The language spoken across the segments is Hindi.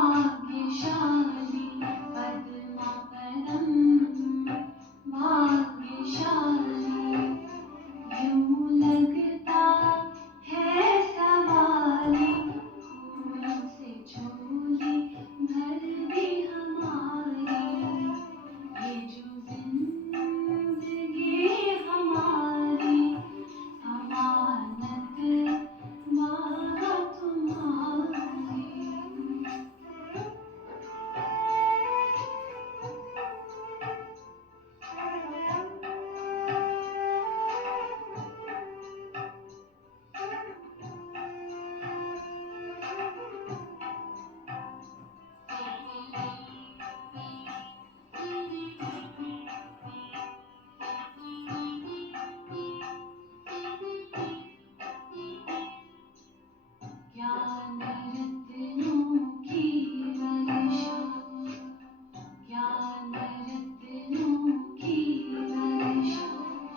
भाग्यशाली पद्मा पदम भाग्यशाली यूं लगता है सवाली फूलों से झोली भर दी हमारी ये जो जिंदगी हमारी अमानत बाबा तुम्हारी। ज्ञान रत्नों की वर्षा ज्ञान रत्नों की वर्षा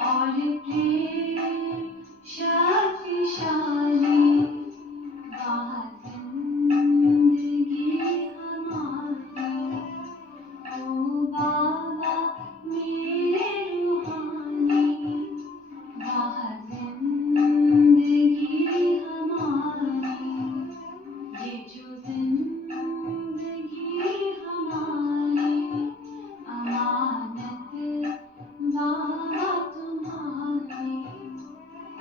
और प्रेम शक्तिशाली वह जिंदगी हमारी ओ बाबा मेरे रूहानी वह जिंदगी हमारी ये जो जिंदगी हमारी अमानत बाबा तुम्हारी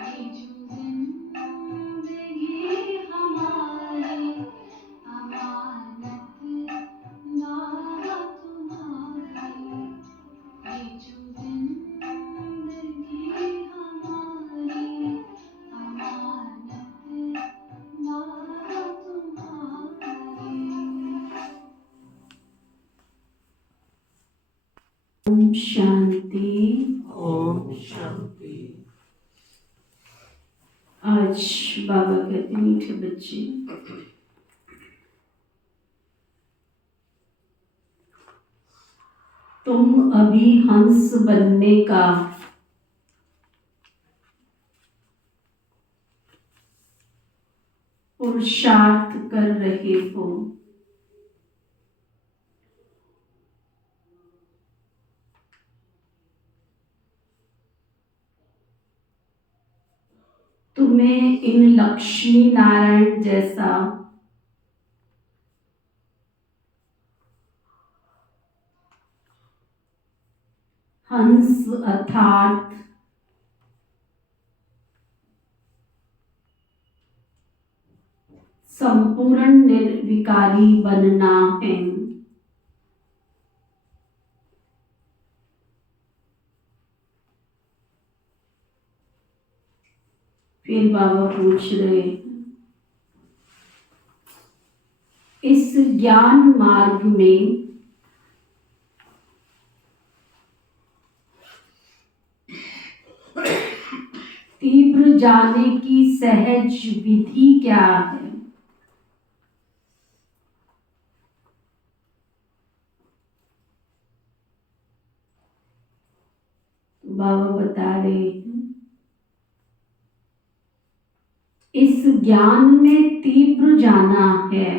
ये जो जिंदगी हमारी अमानत बाबा तुम्हारी ये जो जिंदगी हमारी अमानत बाबा तुम्हारी। ओम शांति। ओम शांति। आज बाबा कहते मीठे बच्चे, तुम अभी हंस बनने का पुरुषार्थ कर रहे हो। तुम्हें इन लक्ष्मी नारायण जैसा हंस अर्थात संपूर्ण निर्विकारी बनना है। फिर बाबा पूछ रहे हैं, इस ज्ञान मार्ग में तीव्र जाने की सहज विधि क्या है। बाबा बता रहे हैं, इस ज्ञान में तीव्र जाना है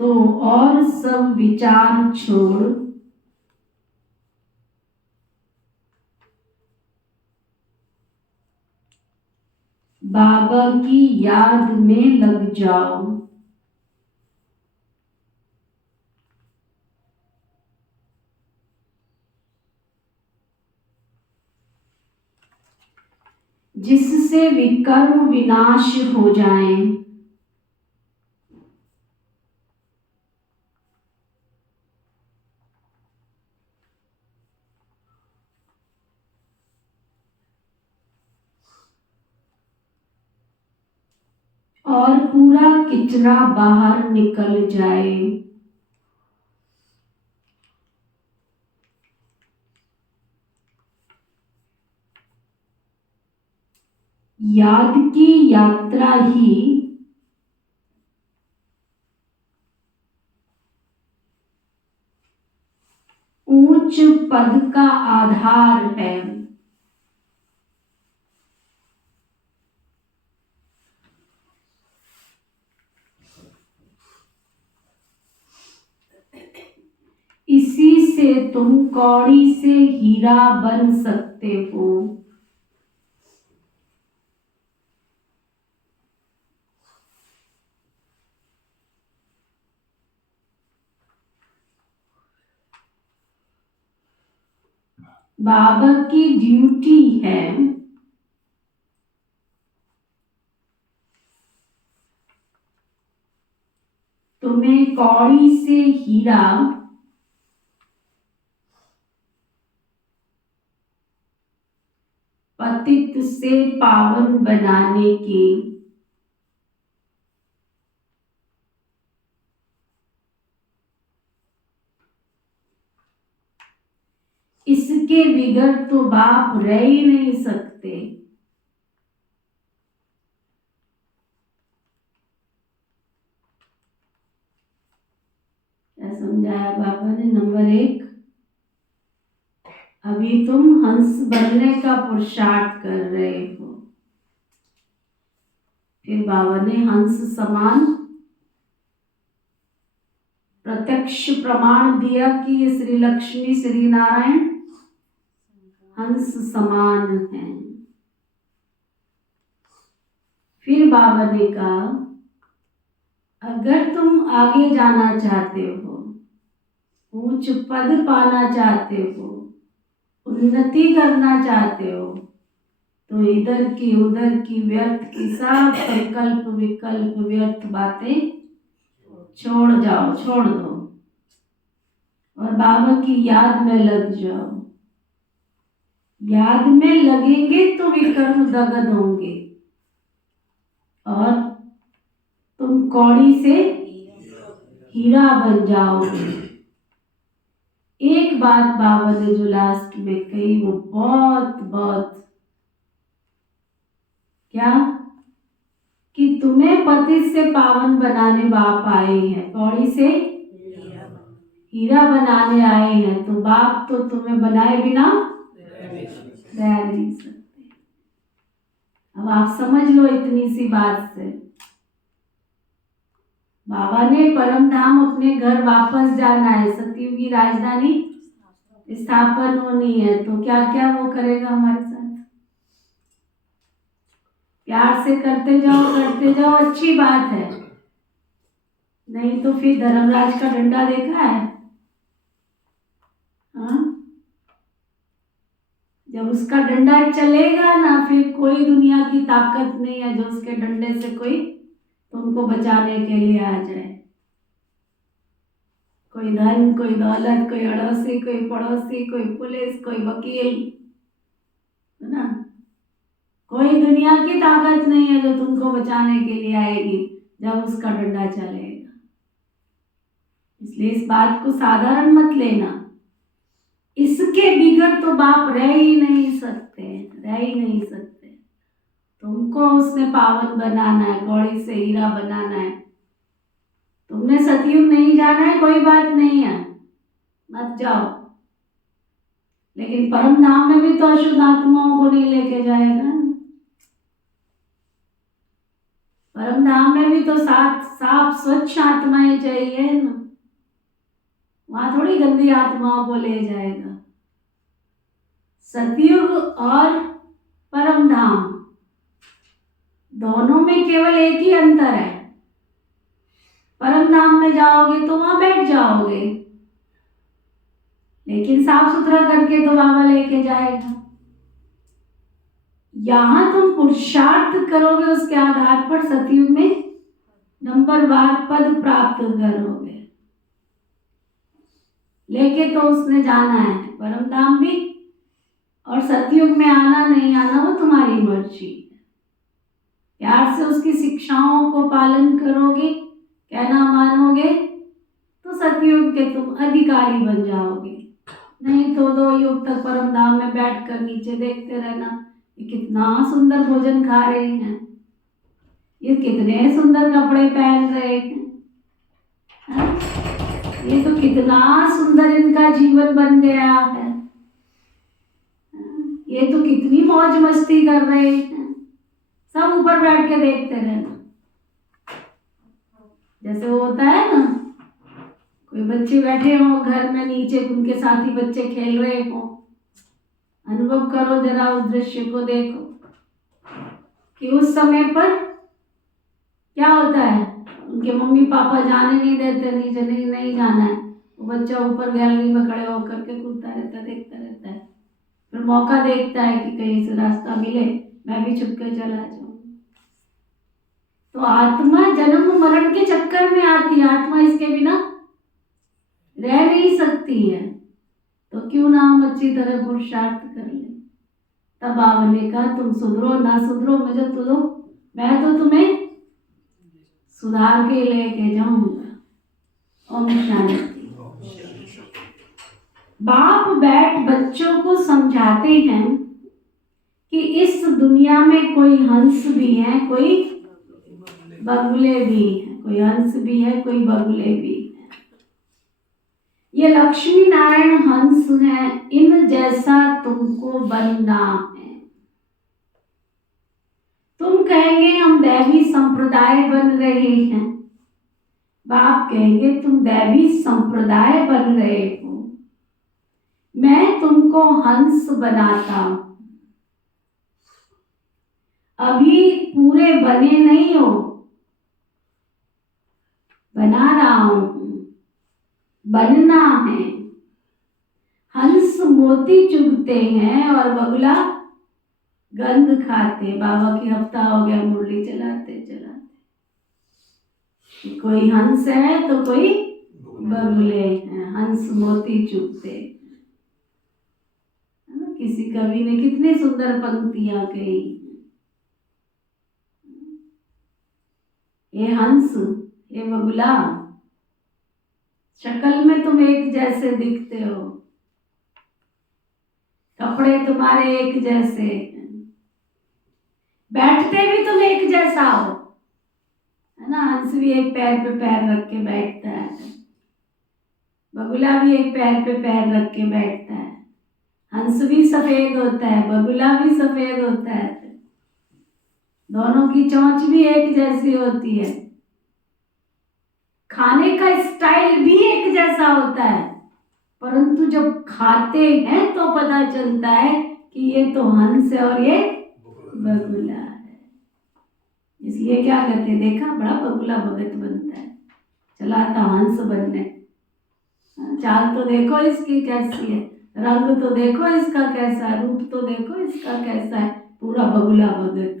तो और सब विचार छोड़ बाबा की याद में लग जाओ। जिससे विकर्म विनाश हो जाएं। और पूरा किचरा बाहर निकल जाए। याद की यात्रा ही ऊंच पद का आधार है। जिससे तुम कौड़ी से हीरा बन सकते हो। बाबा की ड्यूटी है तुम्हें कौड़ी से हीरा पतित से पावन बनाने की। इसके बिगड़ तो बाप रह ही नहीं सकते। क्या समझाया बाबा ने? नंबर 1, अभी तुम हंस बनने का पुरुषार्थ कर रहे हो। फिर बाबा ने हंस समान प्रत्यक्ष प्रमाण दिया कि ये श्री लक्ष्मी श्री नारायण हंस समान हैं। फिर बाबा ने कहा अगर तुम आगे जाना चाहते हो, ऊंच पद पाना चाहते हो, उन्नति करना चाहते हो, तो इधर की उधर की व्यर्थ की सब संकल्प विकल्प व्यर्थ बातें छोड़ जाओ, छोड़ दो और बाबा की याद में लग जाओ। याद में लगेंगे तो विकर्म दगद होंगे और तुम कौड़ी से हीरा बन जाओगे। एक बात बाबा ने जो लास्ट में कही वो बहुत बहुत, क्या? कि तुम्हें पति से पावन बनाने बाप आए हैं, कौड़ी से हीरा बनाने आए हैं, तो बाप तो तुम्हें बनाए बिना रह नहीं सकते। अब आप समझ लो इतनी सी बात से बाबा ने परम धाम अपने घर वापस जाना है, सतयुग की राजधानी स्थापन होनी है, तो क्या क्या वो करेगा हमारे साथ। प्यार से करते जाओ, अच्छी बात है। नहीं तो फिर धर्मराज का डंडा देखा है? हाँ, जब उसका डंडा चलेगा ना, फिर कोई दुनिया की ताकत नहीं है जो उसके डंडे से कोई तुमको बचाने के लिए आ जाए। कोई धन, कोई दौलत, कोई अड़ोसी, कोई पड़ोसी, कोई पुलिस, कोई वकील, है ना? कोई दुनिया की ताकत नहीं है जो तुमको बचाने के लिए आएगी जब उसका डंडा चलेगा। इसलिए इस बात को साधारण मत लेना। इसके बिगड़ तो बाप रह ही नहीं सकते, रह ही नहीं सकते। तुमको उसने पावन बनाना है, कौड़ी से हीरा बनाना है। तुमने सतयुग नहीं जाना है, कोई बात नहीं है, मत जाओ। लेकिन परम धाम में भी तो अशुद्ध आत्माओं को नहीं लेके जाएगा। परम धाम में भी तो साफ स्वच्छ आत्माएं चाहिए ना, वहां थोड़ी गंदी आत्माओं को ले जाएगा। सतयुग और परम धाम दोनों में केवल एक ही अंतर है। परम धाम में जाओगे तो वहां बैठ जाओगे, लेकिन साफ सुथरा करके तो बाबा लेके जाएगा। यहां तुम पुरुषार्थ करोगे, उसके आधार पर सतयुग में नंबरवार पद प्राप्त करोगे। लेके तो उसने जाना है परम धाम भी, और सतयुग में आना नहीं आना वो तुम्हारी मर्जी है। प्यार से उसकी शिक्षाओं को पालन करोगे, कहना मानोगे, तो सतयुग के तुम अधिकारी बन जाओगे। नहीं तो 2 युग तक परम धाम में बैठकर नीचे देखते रहना, ये कितना सुंदर भोजन खा रहे हैं, ये कितने सुंदर कपड़े पहन रहे हैं, ये तो कितना सुंदर इनका जीवन बन गया है, ये तो कितनी मौज मस्ती कर रहे हैं। सब ऊपर बैठ के देखते रहना। जैसे वो होता है ना, कोई बच्चे बैठे हों घर में नीचे, उनके साथी बच्चे खेल रहे हों, अनुभव करो जरा, उस दृश्य को देखो कि उस समय पर क्या होता है। उनके मम्मी पापा जाने नहीं देते, नीचे नहीं जाना है, वो बच्चा ऊपर गैलरी में खड़े होकर के कूदता रहता है, देखता रहता है, फिर मौका देखता है कि कहीं से रास्ता मिले, मैं भी छुप के चला जाऊं। तो आत्मा जन्म मरण के चक्कर में आती है, आत्मा इसके बिना रह नहीं सकती है। तो क्यों ना हम अच्छी तरह पुरुषार्थ कर ले। तब बाबा ने कहा तुम सुधरो ना सुधरो, मैं तो तुम्हें सुधार के लेके जाऊंगा। ओम शांति। बाप बैठ बच्चों को समझाते हैं कि इस दुनिया में कोई हंस भी है, कोई बगुले भी हैं, कोई हंस भी है, कोई बगुले भी हैं। ये लक्ष्मी नारायण हंस हैं, इन जैसा तुमको बनना है। तुम कहेंगे हम दैवी संप्रदाय बन रहे हैं, बाप कहेंगे तुम दैवी संप्रदाय बन रहे हो, मैं तुमको हंस बनाता हूं। अभी पूरे बने नहीं हो, बना रहा हूं, बनना है। हंस मोती चुगते हैं और बगुला गंध खाते। बाबा की हफ्ता हो गया मुरली चलाते चलाते। कोई हंस है तो कोई बगुले हैं, हंस मोती चुगते। किसी कवि ने कितनी सुंदर पंक्तियां कही। ये हंस, ये बगुला, शक्ल में तुम एक जैसे दिखते हो, कपड़े तुम्हारे एक जैसे, बैठते भी तुम एक जैसा हो, है ना। हंस भी एक पैर पे पैर रख के बैठता है, बगुला भी एक पैर पे पैर रख के बैठता है। हंस भी सफेद होता है, बगुला भी सफेद होता है, दोनों की चोंच भी एक जैसी होती है, खाने का स्टाइल भी एक जैसा होता है, परंतु जब खाते हैं तो पता चलता है कि ये तो हंस है और ये बगुला है। इसलिए क्या कहते हैं, देखा बड़ा बगुला भगत बनता है, चलाता हंस बनने। चाल तो देखो इसकी कैसी है, रंग तो देखो इसका कैसा है, रूप तो देखो इसका कैसा है, पूरा बगुला भगत।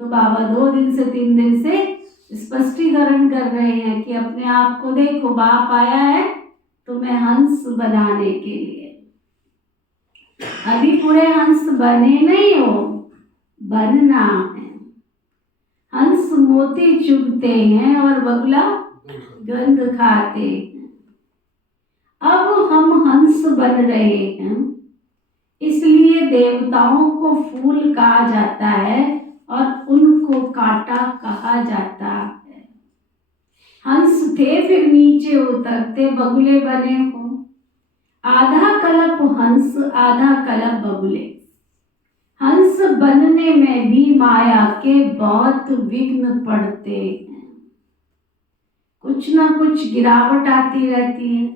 तो बाबा 2 दिन से 3 दिन से स्पष्टीकरण कर रहे हैं कि अपने आप को देखो, बाप आया है तुम्हें हंस बनाने के लिए। अभी पूरे हंस बने नहीं हो, बनना है। हंस मोती चुगते हैं और बगुला गंध खाते हैं। अब हम हंस बन रहे हैं, इसलिए देवताओं को फूल कहा जाता है और उनको कांटा कहा जाता है। हंस थे फिर नीचे उतरते, बगुले बने हो। आधा कल्प हंस आधा कल्प बगुले। हंस बनने में भी माया के बहुत विघ्न पड़ते हैं, कुछ ना कुछ गिरावट आती रहती है।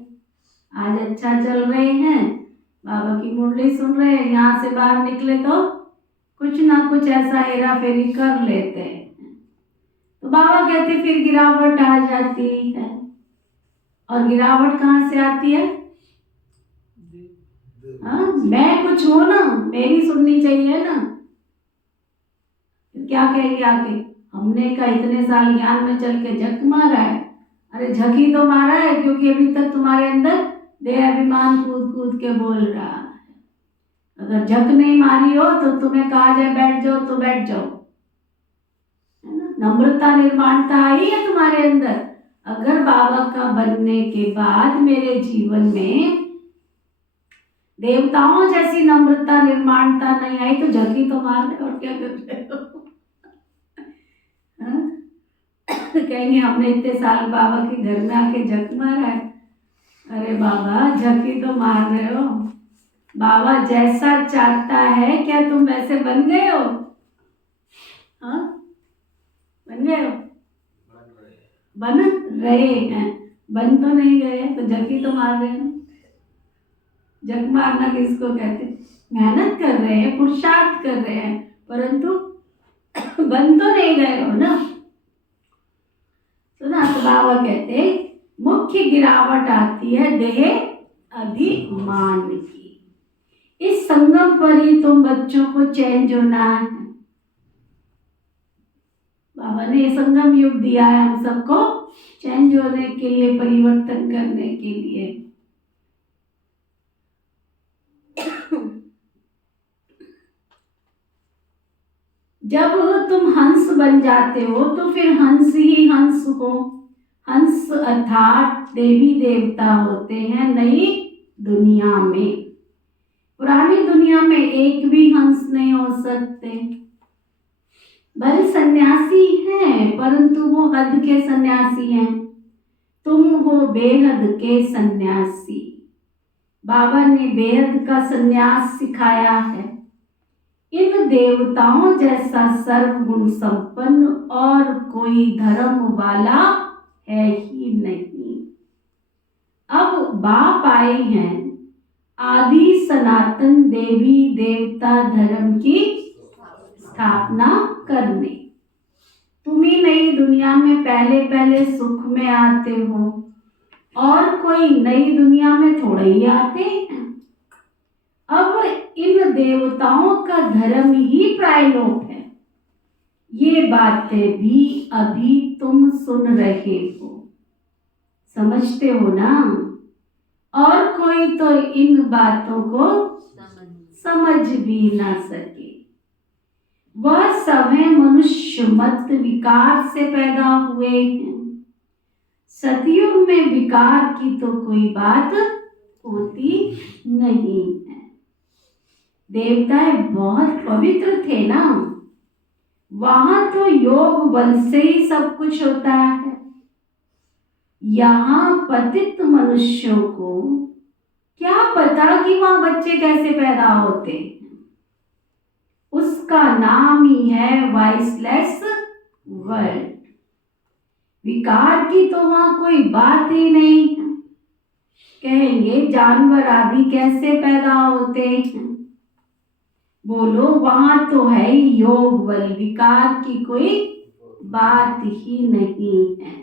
आज अच्छा चल रहे हैं, बाबा की मुरली सुन रहे हैं, यहाँ से बाहर निकले तो कुछ ना कुछ ऐसा हेरा फेरी कर लेते हैं, तो बाबा कहते फिर गिरावट आ जाती है। और गिरावट कहाँ से आती है? मैं कुछ हूं ना, मेरी सुननी चाहिए ना। क्या कहेंगे आके, हमने का इतने साल ज्ञान में चल के झक मारा है। अरे झक ही तो मारा है, क्योंकि अभी तक तुम्हारे अंदर देह अभिमान कूद कूद के बोल रहा है। अगर झक नहीं मारी हो तो तुम्हें कहा जाए बैठ जाओ तो बैठ जाओ, है ना। नम्रता निर्माणता आई है तुम्हारे अंदर। अगर बाबा का बनने के बाद मेरे जीवन में देवताओं जैसी नम्रता निर्माणता नहीं आई तो झकी तो मार रहे और क्या कर रहे हो। कहेंगे हमने इतने साल बाबा के घर में आके झक मारा है। अरे बाबा झकी तो मार रहे हो, बाबा जैसा चाहता है क्या तुम वैसे बन गए हो? हाँ बन गए हो? बन रहे हैं, बन तो नहीं गए, तो जग ही तो मार रहे हैं। जग मारना किसको कहते हैं? मेहनत कर रहे हैं, पुरुषार्थ कर रहे हैं, परंतु बन तो नहीं गए हो ना। तो ना, तो बाबा कहते हैं मुख्य गिरावट आती है देह अभिमान की। इस संगम पर ही तुम बच्चों को चेंज होना है। बाबा ने संगम युग दिया है हम सबको चेंज होने के लिए, परिवर्तन करने के लिए। जब तुम हंस बन जाते हो तो फिर हंस ही हंस हो। हंस अर्थात देवी देवता होते हैं नई दुनिया में। पुरानी दुनिया में एक भी हंस नहीं हो सकते। भले सन्यासी हैं, परंतु वो हद के सन्यासी हैं। तुम हो बेहद के सन्यासी। बाबा ने बेहद का सन्यास सिखाया है। इन देवताओं जैसा सर्वगुण संपन्न और कोई धर्म वाला है ही नहीं। अब बाप आए हैं आदि सनातन देवी देवता धर्म की स्थापना करने। तुम ही नई दुनिया में पहले पहले सुख में आते हो, और कोई नई दुनिया में थोड़े ही आते हैं। अब इन देवताओं का धर्म ही प्रायलोक है। ये बातें भी अभी तुम सुन रहे हो, समझते हो ना। और कोई तो इन बातों को समझ भी ना सके। वह सभी मनुष्य मत विकार से पैदा हुए हैं। सतयुग में विकार की तो कोई बात होती नहीं है। देवताएं बहुत पवित्र थे ना, वहां तो योग बल से ही सब कुछ होता है। यहाँ पतित मनुष्यों को क्या पता कि वहां बच्चे कैसे पैदा होते हैं। उसका नाम ही है वाइसलेस वर्ल्ड। विकार की तो वहां कोई बात ही नहीं है। कहेंगे जानवर आदि कैसे पैदा होते हैं? बोलो, वहां तो है ही योग बल, विकार की कोई बात ही नहीं है।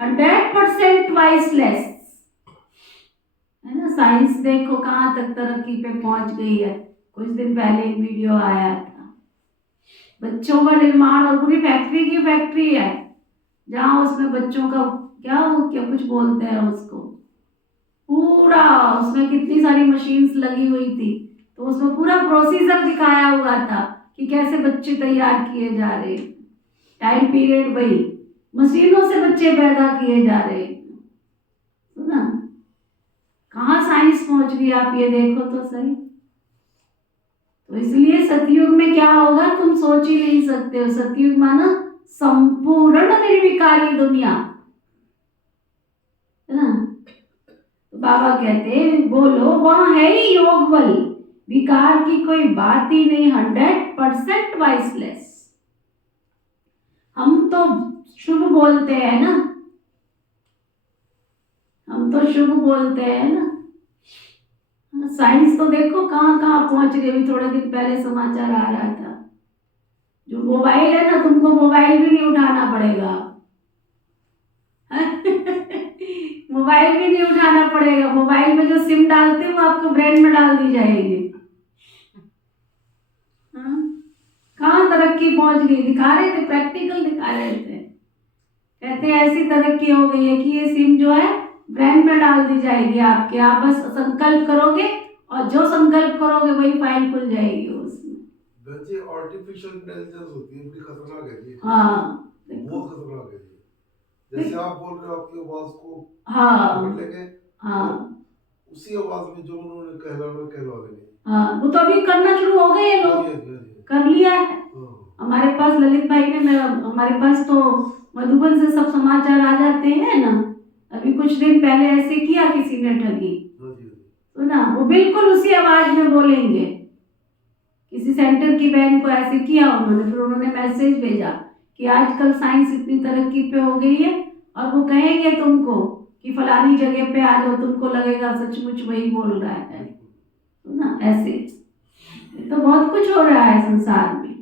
100% वाइसलेस है ना। साइंस देखो कहाँ तक तरक्की पे पहुंच गई है। कुछ दिन पहले एक वीडियो आया था, बच्चों का निर्माण, और पूरी फैक्ट्री की फैक्ट्री है जहाँ उसमें बच्चों का क्या कुछ बोलते हैं उसको, पूरा उसमें कितनी सारी मशीन्स लगी हुई थी। तो उसमें पूरा प्रोसीजर दिखाया हुआ था कि कैसे बच्चे तैयार किए जा रहे। टाइम पीरियड वही, मशीनों से बच्चे पैदा किए जा रहे। सुना, कहाँ साइंस पहुंच गई, आप ये देखो तो सही। तो इसलिए सतयुग में क्या होगा तुम सोच ही नहीं सकते हो। सतयुग माना संपूर्ण निर्विकारी दुनिया है ना। तो बाबा कहते हैं बोलो, वहां है ही योग बल, विकार की कोई बात ही नहीं। 100% वाइसलेस। हम तो शुभ बोलते हैं ना, हम तो शुभ बोलते हैं ना। साइंस तो देखो कहाँ कहाँ पहुंच गई। अभी थोड़े दिन पहले समाचार आ रहा था, जो मोबाइल है ना, तुमको मोबाइल भी नहीं उठाना पड़ेगा। मोबाइल भी नहीं उठाना पड़ेगा। मोबाइल में जो सिम डालते हैं वो आपको ब्रेन में डाल दी जाएगी। कहाँ तरक्की पहुंच गई। दिखा रहे थे, प्रैक्टिकल दिखा रहे थे। कहते हैं ऐसी तरक्की हो गई है कि ये सिम जो है ब्रेन में डाल दी जाएगी आपके। आप बस संकल्प करोगे और जो संकल्प करोगे वही फाइल खुल जाएगी उसमें। बच्चे आर्टिफिशियल इंटेलिजेंस होती है, बड़ी खतरनाक है जी। हाँ, बहुत खतरनाक है जी। जैसे आप बोल रहे हो, आपकी आवाज को हाँ पकड़ लेंगे, हाँ, उसी आवाज में जो उन्होंने कहलाना कहलवा देंगे। हाँ, वो तो अभी करना शुरू हो गए ये लोग, कर लिया है। हमारे पास ललित भाई ने, हमारे पास तो मधुबन से सब समाचार आ जाते हैं ना। अभी कुछ दिन पहले ऐसे किया किसी ने ठगी, तो ना वो बिल्कुल उसी आवाज में बोलेंगे। किसी सेंटर की बहन को ऐसे किया उन्होंने, फिर उन्होंने मैसेज भेजा कि आजकल साइंस इतनी तरक्की पे हो गई है और वो कहेंगे तुमको कि फलानी जगह पे आ जाओ, तुमको लगेगा सचमुच वही बोल रहा है। तो ना ऐसे तो बहुत कुछ हो रहा है संसार में।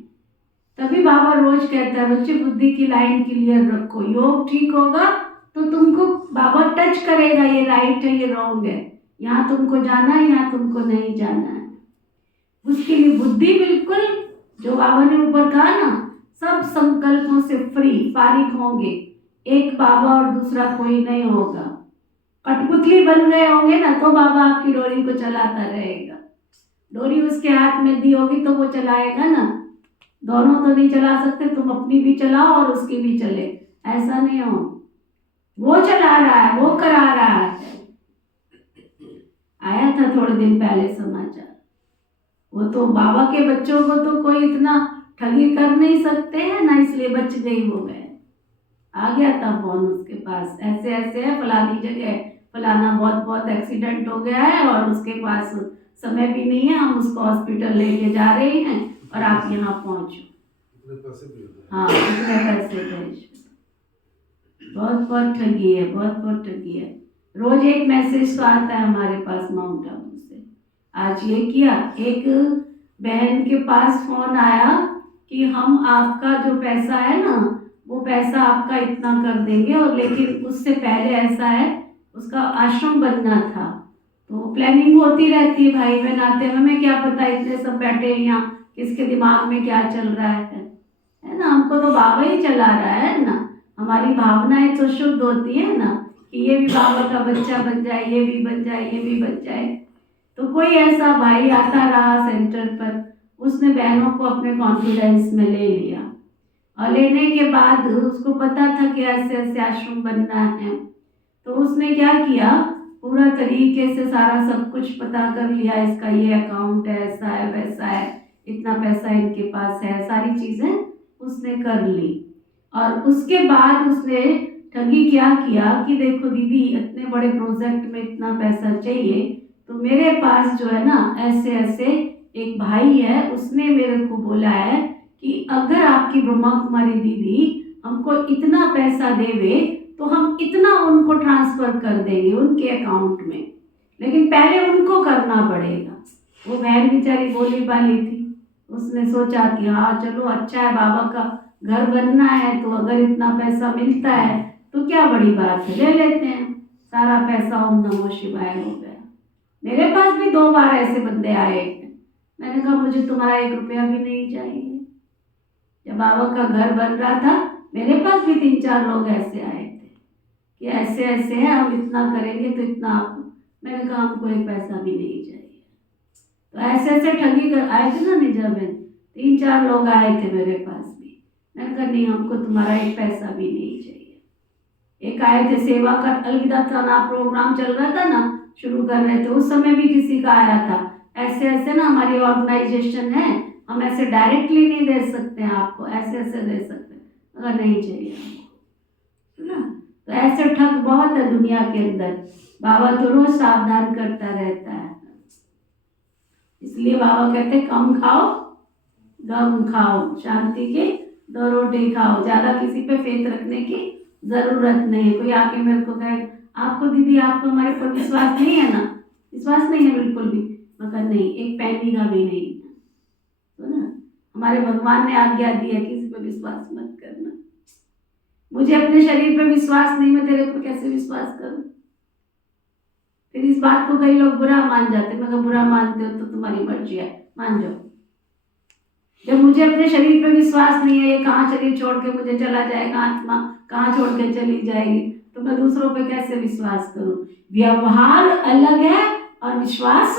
तभी बाबा रोज कहता है बच्चे बुद्धि की लाइन क्लियर रखो, योग ठीक होगा तो तुमको बाबा टच करेगा, ये राइट है ये रॉन्ग है, यहाँ तुमको जाना है यहाँ तुमको नहीं जाना है। उसके लिए बुद्धि बिल्कुल, जो बाबा ने ऊपर कहा ना, सब संकल्पों से फ्री फारिग होंगे, एक बाबा और दूसरा कोई नहीं होगा। कठपुतली बन गए होंगे ना तो बाबा आपकी डोरी को चलाता रहेगा। डोरी उसके हाथ में दी होगी तो वो चलाएगा ना, दोनों तो नहीं चला सकते, तुम अपनी भी चलाओ और उसकी भी चले, ऐसा नहीं हो। वो चला रहा है, वो करा रहा है। आया था थोड़े दिन पहले समाचार, वो तो बाबा के बच्चों को तो कोई इतना ठगी कर नहीं सकते हैं ना, इसलिए बच गई वो गए। आ गया था फोन उसके पास, ऐसे ऐसे है फलानी जगह, फलाना बहुत बहुत एक्सीडेंट हो गया है और उसके पास समय भी नहीं है, हम उसको हॉस्पिटल लेके जा रहे हैं और आप यहाँ पहुँचो, इतने पैसे भेज दो। हाँ इतने पैसे भेज। बहुत बहुत ठगी है, बहुत बहुत ठगी है। रोज एक मैसेज तो आता है हमारे पास माउंट आबू से, आज ये किया। एक बहन के पास फोन आया कि हम आपका जो पैसा है ना वो पैसा आपका इतना कर देंगे, और लेकिन उससे पहले ऐसा है उसका आश्रम बनना था, तो प्लानिंग होती रहती है भाई बहन आते हैं, हमें क्या पता इतने सब बैठे हैं यहाँ किसके दिमाग में क्या चल रहा है ना। हमको तो बाबा ही चला रहा है ना, हमारी भावनाएं तो शुद्ध होती है ना कि ये भी बाबा का बच्चा बन जाए, ये भी बन जाए, ये भी बन जाए। तो कोई ऐसा भाई आता रहा सेंटर पर, उसने बहनों को अपने कॉन्फिडेंस में ले लिया, और लेने के बाद उसको पता था कि ऐसे ऐसे आश्रम बनना है, तो उसने क्या किया, पूरा तरीके से सारा सब कुछ पता कर लिया, इसका ये अकाउंट है, ऐसा है वैसा है, इतना पैसा इनके पास है, सारी चीज़ें उसने कर ली। और उसके बाद उसने ठगी क्या किया कि देखो दीदी इतने बड़े प्रोजेक्ट में इतना पैसा चाहिए, तो मेरे पास जो है ना ऐसे ऐसे एक भाई है, उसने मेरे को बोला है कि अगर आपकी ब्रह्मा कुमारी दीदी हमको इतना पैसा देवे तो हम इतना उनको ट्रांसफर कर देंगे उनके अकाउंट में, लेकिन पहले उनको करना पड़ेगा। वो बहन बेचारी बोली बाली थी, उसने सोचा कि हाँ चलो अच्छा है, बाबा का घर बनना है तो अगर इतना पैसा मिलता है तो क्या बड़ी बात है, ले लेते हैं। सारा पैसा ओम नमो शिवाय हो गया। मेरे पास भी 2 बार ऐसे बंदे आए, मैंने कहा मुझे तुम्हारा 1 रुपया भी नहीं चाहिए। जब बाबा का घर बन रहा था मेरे पास भी 3-4 लोग ऐसे आए थे कि ऐसे ऐसे है, हम इतना करेंगे तो इतना आपको, मैंने कहा हमको 1 पैसा भी नहीं चाहिए। तो ऐसे ऐसे ठगी कर आए थे ना निजा में, 3-4 लोग आए थे मेरे पास भी, मैंने कहा नहीं हमको तुम्हारा 1 पैसा भी नहीं चाहिए। एक आए थे सेवा का अलविदा तना प्रोग्राम चल रहा था ना, शुरू कर रहे थे, उस समय भी किसी का आया था, ऐसे ऐसे ना हमारी ऑर्गेनाइजेशन है, हम ऐसे डायरेक्टली नहीं दे सकते हैं आपको, ऐसे ऐसे दे सकते हैं, अगर नहीं चाहिए हमको ना। तो ऐसे ठग बहुत है दुनिया के अंदर, बाबा तो रोज सावधान करता रहता है। इसलिए बाबा कहते कम खाओ गम खाओ, शांति के 2 रोटी खाओ, ज्यादा किसी पे फेथ रखने की जरूरत नहीं है। कोई आके मेरे को कहे आपको दीदी आपको हमारे पर विश्वास नहीं है ना, विश्वास नहीं है बिल्कुल भी, मगर नहीं 1 पैनी का भी नहीं, तो ना हमारे भगवान ने आज्ञा दी है किसी पे विश्वास मत करना। मुझे अपने शरीर पे विश्वास नहीं, मैं तेरे पर कैसे विश्वास करूं। फिर इस बात को कई लोग बुरा मान जाते, मगर बुरा मानते हो तो तुम्हारी मर्जी है, मान जाओ। जब मुझे अपने शरीर पे विश्वास नहीं है, ये कहाँ शरीर छोड़ के मुझे चला जाएगा, आत्मा कहाँ छोड़ के चली जाएगी, तो मैं दूसरों पे कैसे विश्वास करूं। व्यवहार अलग है और विश्वास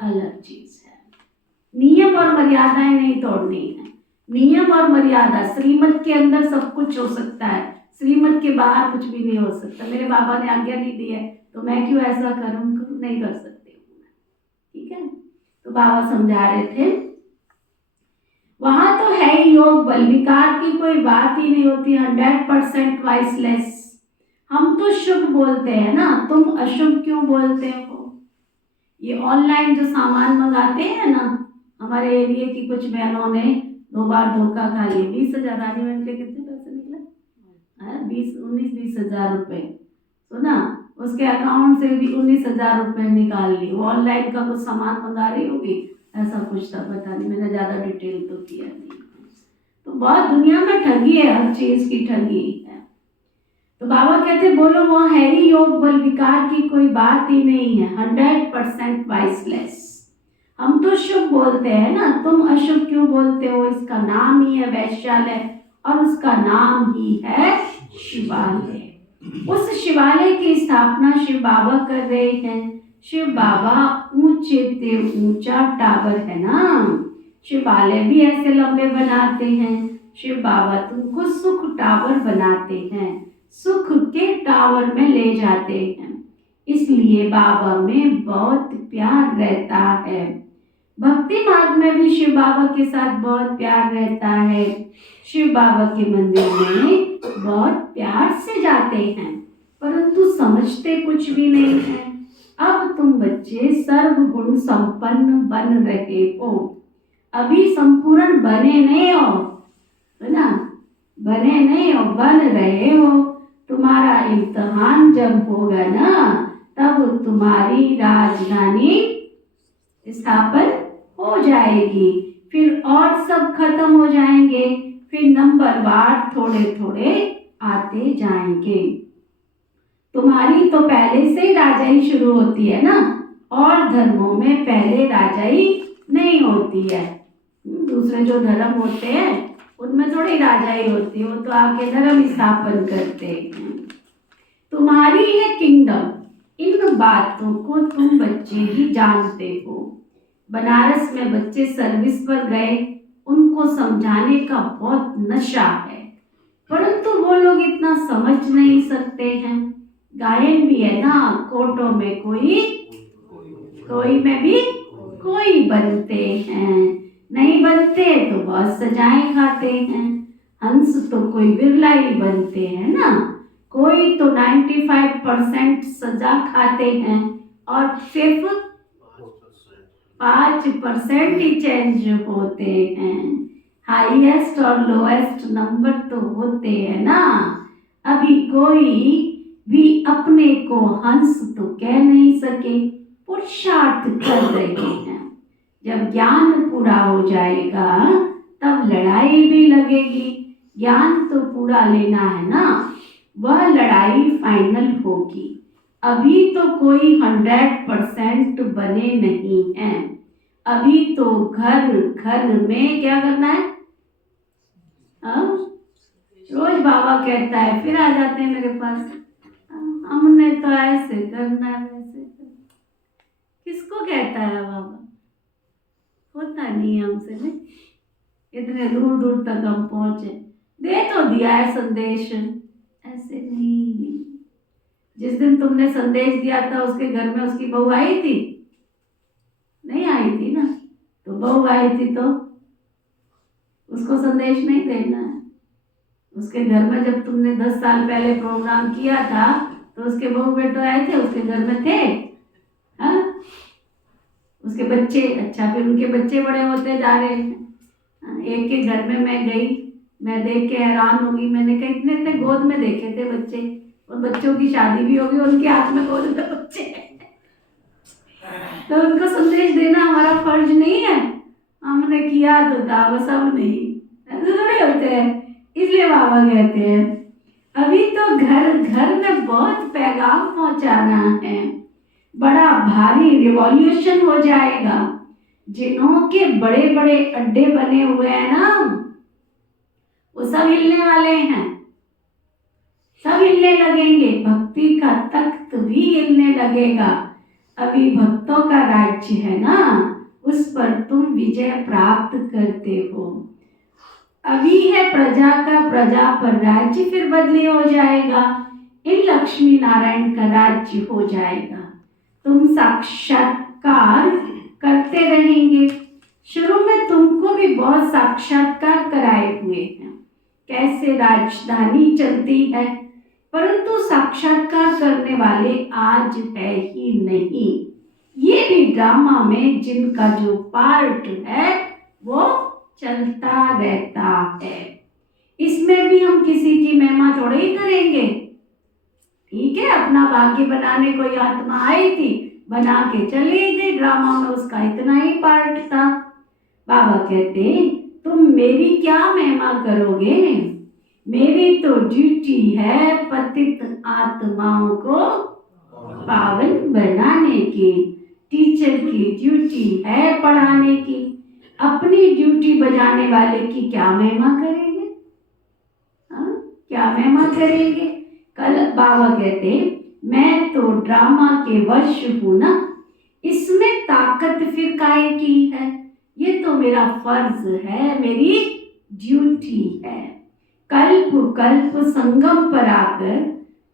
अलग चीज है। नियम और मर्यादाएं नहीं तोड़नी है, नियम और मर्यादा, श्रीमत के अंदर सब कुछ हो सकता है, श्रीमत के बाहर कुछ भी नहीं हो सकता। मेरे बाबा ने आज्ञा नहीं दी है तो मैं क्यों ऐसा करूं, नहीं कर सकती हूँ, ठीक है। तो बाबा समझा रहे थे वहां तो है ही योग बल, विकार की कोई बात ही नहीं होती, 100% वाइसलेस। हम तो शुभ बोलते हैं ना, तुम अशुभ क्यों बोलते हो। ये ऑनलाइन जो सामान मंगाते हैं ना, हमारे एरिया की कुछ बहनों ने 2 बार धोखा खा लिया, 20,000 रानी बहन के कितने पैसे 19-20 हज़ार रुपये, सुना, उसके अकाउंट से भी 19 हज़ार रुपये निकाल ली। वो ऑनलाइन का कुछ सामान मंगा रही होगी, ऐसा कुछ था, पता नहीं, मैंने ज़्यादा डिटेल तो किया नहीं। तो बहुत दुनिया में ठगी है, हर चीज़ की ठगी है। तो बाबा कहते बोलो वो है ही योग बल, विकार की कोई बात ही नहीं है, 100% वाइसलेस। हम तो शुभ बोलते हैं ना, तुम अशुभ क्यों बोलते हो? इसका नाम ही है वैश्यालय और उसका नाम ही है शिवालय। उस शिवालय की स्थापना शिव बाबा कर रहे हैं। शिव बाबा ऊंचे ते ऊंचा टावर है ना, शिवालय भी ऐसे लंबे बनाते हैं। शिव बाबा तुमको सुख टावर बनाते हैं, सुख के टावर में ले जाते हैं। इसलिए बाबा में बहुत प्यार रहता है। भक्ति मार्ग में भी शिव बाबा के साथ बहुत प्यार रहता है। शिव बाबा के मंदिर में बहुत प्यार से जाते हैं, परंतु समझते कुछ भी नहीं है। अब तुम बच्चे सर्व गुण संपन्न बन रहे हो, अभी संपूर्ण बने नहीं हो, है ना, बने नहीं हो, बन रहे हो। तुम्हारा इम्तिहान जब होगा ना, तब तुम्हारी राजधानी स्थापन हो जाएगी, फिर और सब खत्म हो जाएंगे, फिर नंबरवार थोड़े थोड़े आते जाएंगे। तुम्हारी तो पहले से ही राजाई शुरू होती है ना, और धर्मों में पहले राजाई नहीं होती है। दूसरे जो धर्म होते हैं उनमें थोड़ी राजाई होती है, वो तो आके धर्म स्थापन करते हैं। तुम्हारी है किंगडम, इन बातों को तुम बच्चे ही जानते हो। बनारस में बच्चे सर्विस पर गए, उनको समझाने का बहुत नशा है, परंतु वो लोग इतना समझ नहीं सकते हैं। गायन भी है ना, कोटों में कोई में भी कोई बनते हैं, नहीं बनते तो बहुत सजाएं खाते हैं। हंस तो कोई बिरला ही बनते हैं ना, कोई तो 95% सजा खाते हैं और सिर्फ 5% ही चेंज होते हैं। हाईएस्ट और लोएस्ट नंबर तो होते हैं ना। अभी कोई भी अपने को हंस तो कह नहीं सके, पुरुषार्थ कर रहे हैं। जब ज्ञान पूरा हो जाएगा तब लड़ाई भी लगेगी। ज्ञान तो पूरा लेना है ना, वह लड़ाई फाइनल होगी। अभी तो कोई 100% बने नहीं हैं। अभी तो घर घर में क्या करना है? रोज बाबा कहता है, फिर आ जाते हैं मेरे पास, हमने तो ऐसे करना है वैसे करना। किसको कहता है बाबा? होता नहीं है हमसे, नहीं, इतने दूर दूर तक हम पहुंचे, दे तो दिया है संदेश, ऐसे नहीं। जिस दिन तुमने संदेश दिया था उसके घर में उसकी बहू आई थी? नहीं आई थी ना, तो बहू आई थी तो उसको संदेश नहीं देना है। उसके घर में जब तुमने 10 साल पहले प्रोग्राम किया था तो उसके बहू बेटे आए थे, उसके घर में थे, हाँ, उसके बच्चे, अच्छा फिर उनके बच्चे बड़े होते जा रहे हैं। एक के घर में मैं गई, मैं देख के हैरान हो गई, मैंने कहा इतने इतने गोद में देखे थे बच्चे, और बच्चों की शादी भी होगी, उनके हाथ में गोद में बच्चे। तो उनको संदेश देना हमारा फर्ज नहीं है? हमने किया तो था, वो सब नहीं, ऐसे थोड़े होते हैं। इसलिए बाबा कहते हैं अभी तो घर घर में बहुत पैगाम पहुंचाना है, बड़ा भारी रिवॉल्यूशन हो जाएगा। जिन्हों के बड़े बड़े अड्डे बने हुए हैं ना, वो सब हिलने वाले हैं, सब हिलने लगेंगे। भक्ति का तख्त भी हिलने लगेगा। अभी भक्तों का राज्य है ना, उस पर तुम विजय प्राप्त करते हो। अभी है प्रजा का, प्रजा पर राज्य फिर बदली हो जाएगा। इन लक्ष्मी नारायण का राज्य हो जाएगा। तुम साक्षात्कार करते रहेंगे। शुरू में तुमको भी बहुत साक्षात्कार कराए हुए हैं, कैसे राजधानी चलती है, परंतु साक्षात्कार करने वाले आज है ही नहीं। ये भी ड्रामा में जिनका जो पार्ट है वो चलता रहता है। इसमें भी हम किसी की महिमा थोड़े ही करेंगे। ठीक है, अपना भाग्य बनाने कोई आत्मा आई थी, बना के चली गई, ड्रामा में उसका इतना ही पार्ट था। बाबा कहते तुम मेरी क्या महिमा करोगे, मेरी तो ड्यूटी है पतित आत्माओं को पावन बनाने की, टीचर की ड्यूटी है पढ़ाने की, अपनी ड्यूटी बजाने वाले की क्या महिमा करेंगे? हाँ, क्या महिमा करेंगे? कल बाबा कहते मैं तो ड्रामा के वश हूं ना, इसमें ताकत फिर काहे की है, ये तो मेरा फर्ज है, मेरी ड्यूटी है। कल्प कल्प संगम पर आकर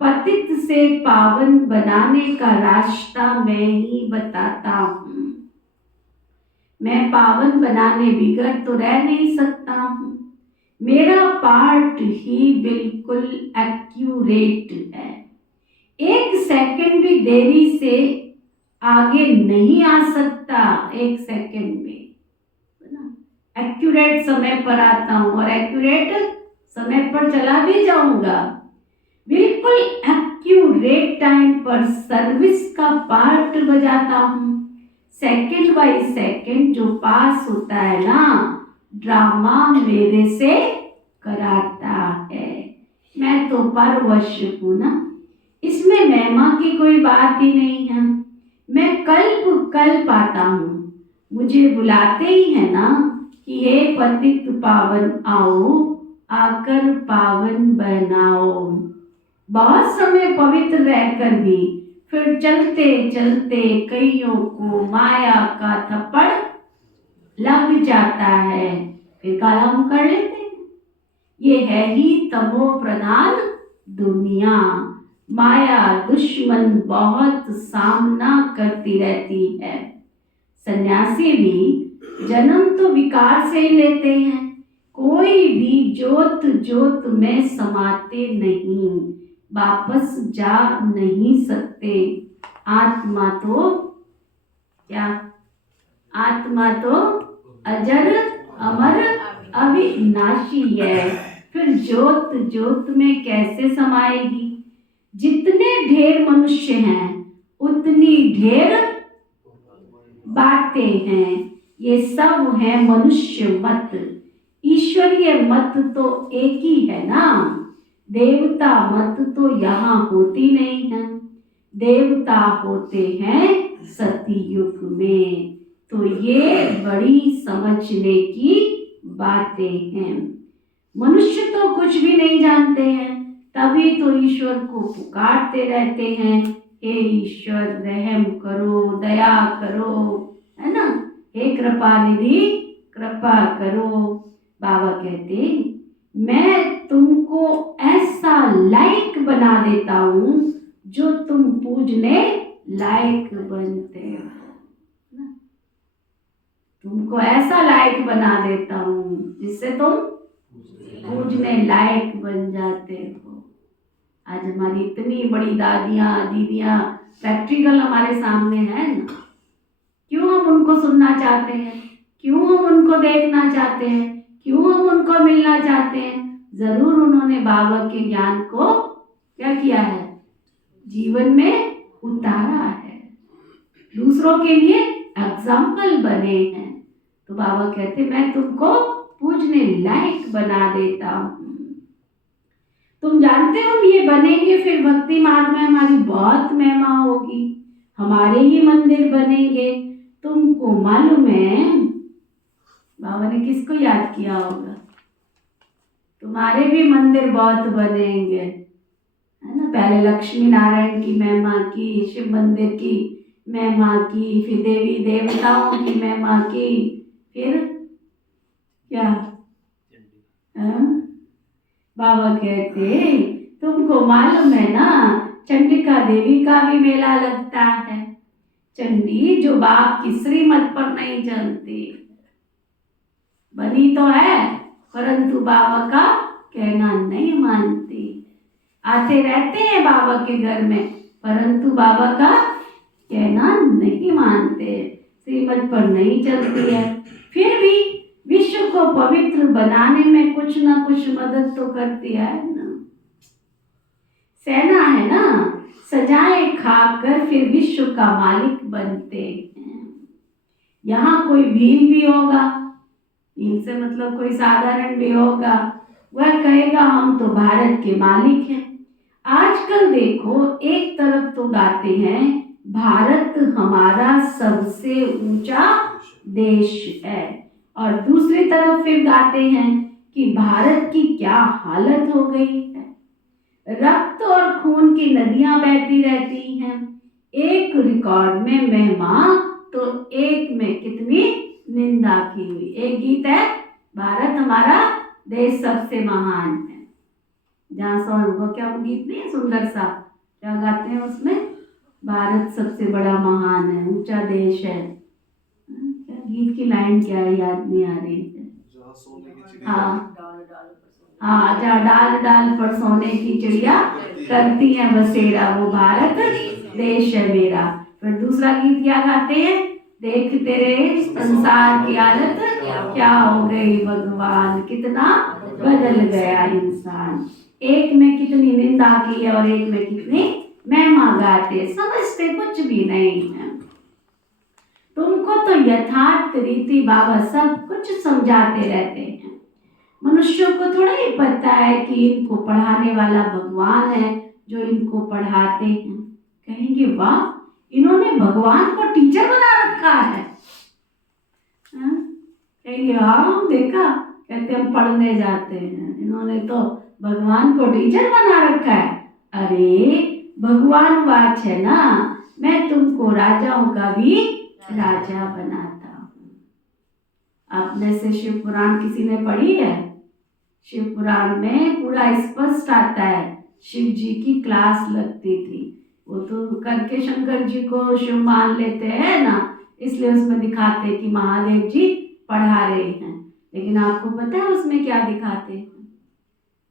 पतित से पावन बनाने का रास्ता मैं ही बताता हूं। मैं पावन बनाने बिगड़ तो रह नहीं सकता हूं, मेरा पार्ट ही बिल्कुल एक्यूरेट है, एक सेकंड भी देरी से आगे नहीं आ सकता, एक सेकंड में एक्यूरेट समय पर आता हूं और एक्यूरेट समय पर चला भी जाऊंगा, बिल्कुल एक्यूरेट टाइम पर सर्विस का पार्ट बजाता हूं। सेकंड बाय सेकंड जो पास होता है ना, ड्रामा मेरे से कराता है, मैं तो परवश हूं ना, इसमें महिमा की कोई बात ही नहीं है। मैं कल्प कल्प आता हूं, मुझे बुलाते ही है ना कि हे पतित पावन आओ, आकर पावन बनाओ। बहुत समय पवित्र रहकर भी फिर चलते चलते कईयों को माया का थप्पड़ लग जाता है, फिर काला मुंह कर लेते हैं। ये है ही तमो प्रधान दुनिया, माया दुश्मन बहुत सामना करती रहती है। सन्यासी भी जन्म तो विकार से ही लेते हैं, कोई भी जोत जोत में समाते नहीं, वापस जा नहीं सकते। आत्मा तो क्या, आत्मा तो अजर अमर अविनाशी है, फिर जोत जोत में कैसे समाएगी? जितने ढेर मनुष्य हैं उतनी ढेर बातें हैं, ये सब है मनुष्य मत, ईश्वरीय मत तो एक ही है ना, देवता मत तो यहाँ होती नहीं है, देवता होते हैं सतयुग में। तो ये बड़ी समझने की बातें हैं। मनुष्य तो कुछ भी नहीं जानते हैं, तभी तो ईश्वर को पुकारते रहते हैं, हे ईश्वर रहम करो, दया करो, है ना, हे कृपा निधि कृपा करो। बाबा कहते मैं तुमको ऐसा लायक बना देता हूं जो तुम पूजने लायक बनते हो, तुमको ऐसा लायक बना देता हूं जिससे तुम पूजने लायक बन जाते हो। आज हमारी इतनी बड़ी दादियां दीदियां प्रैक्टिकल हमारे सामने है ना, क्यों हम उनको सुनना चाहते हैं, क्यों हम उनको देखना चाहते हैं, क्यों हम उनको मिलना चाहते हैं? जरूर उन्होंने बाबा के ज्ञान को क्या किया है, जीवन में उतारा है, दूसरों के लिए एग्जाम्पल बने हैं। तो बाबा कहते मैं तुमको पूजने लायक बना देता हूं। तुम जानते हो ये बनेंगे, फिर भक्ति मार्ग में हमारी बहुत महिमा होगी, हमारे ही मंदिर बनेंगे। तुमको मालूम है बाबा ने किसको याद किया होगा? तुम्हारे भी मंदिर बहुत बनेंगे, है ना। पहले लक्ष्मी नारायण की महिमा की, शिव मंदिर की महिमा की, फिर देवी देवताओं की महिमा की, फिर क्या बाबा कहते तुमको मालूम है ना, चंडिका देवी का भी मेला लगता है। चंडी जो बाप की श्रीमत पर नहीं चलती, बनी तो है परंतु बाबा का कहना नहीं मानती, आते रहते हैं बाबा के घर में परंतु बाबा का कहना नहीं मानते, श्रीमत पर नहीं चलती है, फिर भी विश्व को पवित्र बनाने में कुछ ना कुछ मदद तो करती है ना। सेना है ना, सजाए खाकर फिर विश्व का मालिक बनते हैं। यहाँ कोई भील भी होगा, भील से मतलब कोई साधारण भी होगा, वह कहेगा हम तो भारत के मालिक हैं। आजकल देखो, एक तरफ तो गाते हैं भारत हमारा सबसे ऊंचा देश है, और दूसरी तरफ फिर गाते हैं कि भारत की क्या हालत हो गई है। रक्त और खून की नदियां बहती रहती हैं, एक रिकॉर्ड में महिमा तो एक में कितनी निंदा की हुई। एक गीत है, भारत हमारा देश सबसे महान है, जहाँ वो क्या वो गीत नहीं है सुंदर सा, क्या गाते हैं उसमें, भारत सबसे बड़ा महान है, ऊंचा देश है। क्या गीत की लाइन क्या है, याद नहीं आ रही है। हाँ हाँ, जहाँ डाल डाल पर सोने की चिड़िया करती है बसेरा, वो भारत देश है मेरा। फिर दूसरा गीत क्या गाते हैं, देख तेरे संसार की हालत क्या हो गई भगवान, कितना बदल गया इंसान। एक में कितनी निंदा की है और एक में कितनी महिमा गाते, समझते कुछ भी नहीं है। तुमको तो यथार्थ रीति बाबा सब कुछ समझाते रहते हैं। मनुष्यों को थोड़ा ही पता है कि इनको पढ़ाने वाला भगवान है जो इनको पढ़ाते हैं। कहेंगे वाह, इन्होंने भगवान को टीचर बना रखा है। कहेंगे हाँ देखा, कहते हम पढ़ने जाते हैं, इन्होंने तो भगवान को टीचर बना रखा है। अरे भगवान वाच है ना, मैं तुमको राजाओं का भी राजा बनाता हूँ। आपने से शिव पुराण किसी ने पढ़ी है? शिव पुराण में पूरा स्पष्ट आता है, शिव जी की क्लास लगती थी। वो तो करके शंकर जी को शिव मान लेते हैं ना, इसलिए उसमें दिखाते कि महादेव जी पढ़ा रहे हैं। लेकिन आपको पता है उसमें क्या दिखाते हैं?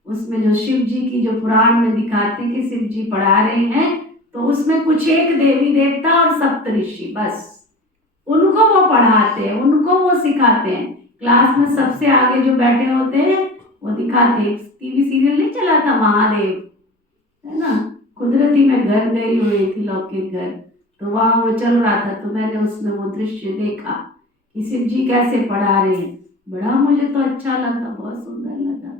उसमें जो शिव जी की जो पुराण में दिखाते हैं कि शिव जी पढ़ा रहे हैं, तो उसमें कुछ एक देवी देवता और सप्तऋषि, बस उनको वो पढ़ाते हैं, उनको वो सिखाते हैं। क्लास में सबसे आगे जो बैठे होते हैं वो दिखाते हैं। टीवी सीरियल नहीं चला था महादेव, है ना, कुदरती में घर गई हुई थी लौकिक घर, तो वहाँ वो चल रहा था, तो मैंने उसमें वो दृश्य देखा कि शिव जी कैसे पढ़ा रहे हैं। बड़ा मुझे तो अच्छा लगा, बहुत सुंदर लगा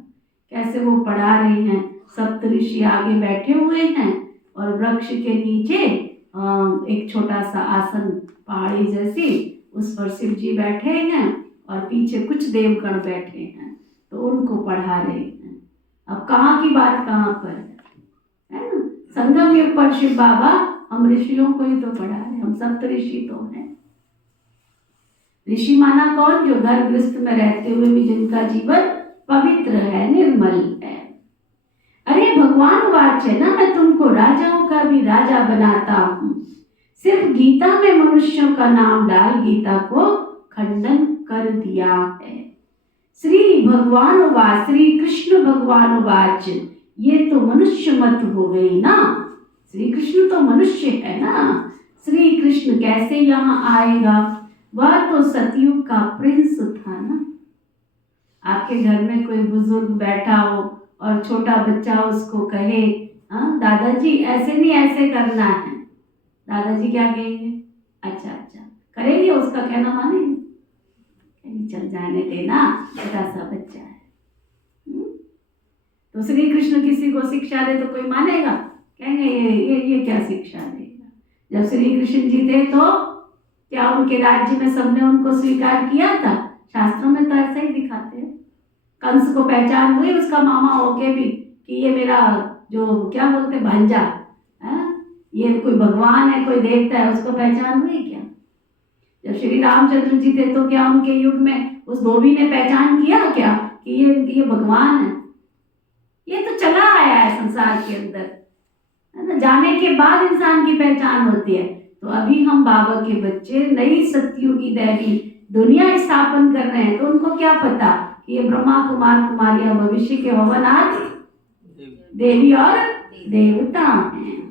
कैसे वो पढ़ा रहे हैं। सप्तऋषि आगे बैठे हुए हैं और वृक्ष के नीचे एक छोटा सा आसन पहाड़ी जैसी, उस पर शिव जी बैठे हैं और पीछे कुछ देवगण बैठे हैं, तो उनको पढ़ा रहे हैं। अब कहाँ की बात कहाँ पर है ना, संगम युग पर शिव बाबा हम ऋषियों को ही तो पढ़ा रहे, हम सप्तऋषि तो हैं। ऋषि माना कौन? जो घर गृहस्थ में रहते हुए भी जिनका जीवन पवित्र है, निर्मल है। अरे भगवान वाच है ना, मैं तुमको राजाओं का भी राजा बनाता हूँ। सिर्फ गीता में मनुष्यों का नाम डाल गीता को खंडन कर दिया है। श्री भगवान वाच, श्री कृष्ण भगवान वाच, ये तो मनुष्य मत हो गई ना, श्री कृष्ण तो मनुष्य है ना। श्री कृष्ण कैसे यहाँ आएगा? वह तो सतयुग का प्रिंस था ना। आपके घर में कोई बुजुर्ग बैठा हो और छोटा बच्चा उसको कहे, हाँ दादाजी ऐसे नहीं ऐसे करना है, दादाजी क्या कहेंगे? अच्छा अच्छा करेंगे, उसका कहना मानेंगे? चल जाने देना, छोटा सा बच्चा है। तो श्री कृष्ण किसी को शिक्षा दे तो कोई मानेगा? कहेंगे ये क्या शिक्षा देगा। जब श्री कृष्ण जी थे तो क्या उनके राज्य में सबने उनको स्वीकार किया था? शास्त्रों में तो ऐसा ही दिखाते हैं। कंस को पहचान हुई उसका मामा होके भी कि ये मेरा जो क्या बोलते भांजा है, ये कोई भगवान है, कोई देवता है, उसको पहचान हुई क्या? जब श्री रामचंद्र जी थे तो क्या उनके युग में उस धोबी ने पहचान किया क्या कि ये भगवान है? ये तो चला आया है संसार के अंदर, है ना, जाने के बाद इंसान की पहचान होती है। तो अभी हम बाबा के बच्चे नई सतयुगी दैवी दुनिया स्थापन कर रहे हैं, तो उनको क्या पता कि ये ब्रह्मा कुमार कुमारियां भविष्य के भवनाथ देवी और देवता हैं।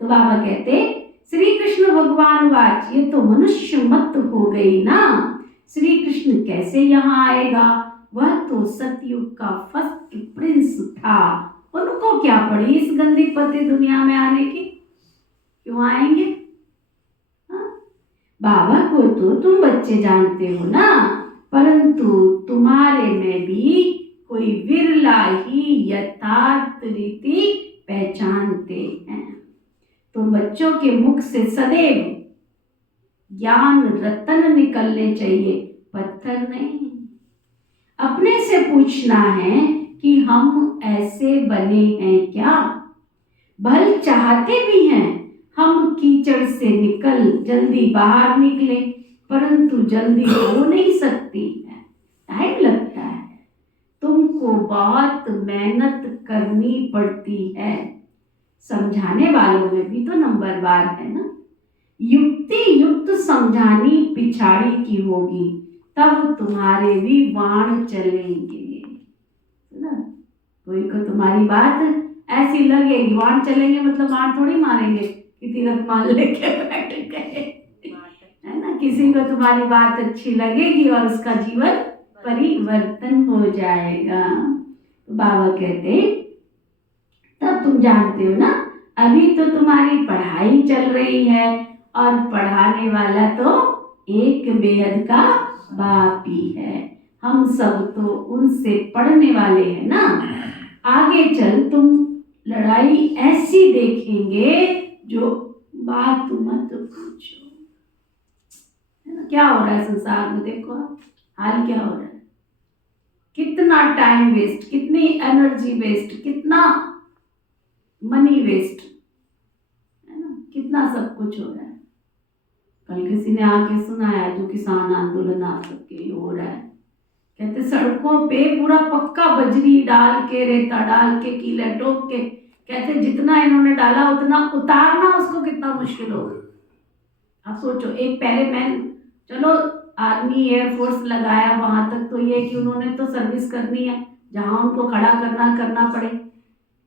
तो बाबा कहते श्री कृष्ण भगवान वाच, ये तो मनुष्य मत हो गई ना। श्री कृष्ण कैसे यहाँ आएगा, वह तो सतयुग का फर्स्ट प्रिंस था, उनको क्या पड़ी इस गंदी पति दुनिया में आने की, क्यों आएंगे? हाँ? बाबा को तो तुम बच्चे जानते हो ना, परंतु तुम्हारे में भी कोई विरला ही यथार्थ रीति पहचानते हैं। तुम बच्चों के मुख से सदैव ज्ञान रतन निकलने चाहिए, पत्थर नहीं। अपने से पूछना है कि हम ऐसे बने हैं क्या? भल चाहते भी हैं हम कीचड़ से निकल जल्दी बाहर निकले, परंतु जल्दी हो नहीं सकती है, टाइम लगता है, तुमको बहुत मेहनत करनी पड़ती है। समझाने वालों में भी तो नंबरवार है ना। युक्ति युक्त समझानी पिछाड़ी की होगी, तब तुम्हारे भी बाण चलेंगे ना। कोई को तुम्हारी बात ऐसी लगेगी, बाण चलेंगे मतलब बाण थोड़ी मारेंगे कि तिलक माल लेके बैठ गए, है ना। किसी को तुम्हारी बात अच्छी लगेगी और उसका जीवन परिवर्तन हो जाएगा। तो बाबा कहते तब तुम जानते हो ना, अभी तो तुम्हारी पढ़ाई चल रही है और पढ़ाने वाला तो एक बेहद का बाप ही है। हम सब तो उनसे पढ़ने वाले हैं ना। आगे चल तुम लड़ाई ऐसी देखेंगे जो बात मत पूछो, है ना। क्या हो रहा है संसार में, देखो हाल क्या हो रहा है, कितना टाइम वेस्ट, कितनी एनर्जी वेस्ट, कितना मनी वेस्ट, है ना, कितना सब कुछ हो रहा है। कल किसी ने आके सुनाया जो किसान आंदोलन आ सके हो रहा है, कहते सड़कों पे पूरा पक्का बजरी डाल के, रेता डाल के, कीले ठोक के, कहते जितना इन्होंने डाला उतना उतारना उसको कितना मुश्किल होगा। आप सोचो, एक पहले मैन, चलो आर्मी एयरफोर्स लगाया, वहां तक तो ये कि उन्होंने तो सर्विस करनी है, जहां उनको खड़ा करना पड़े,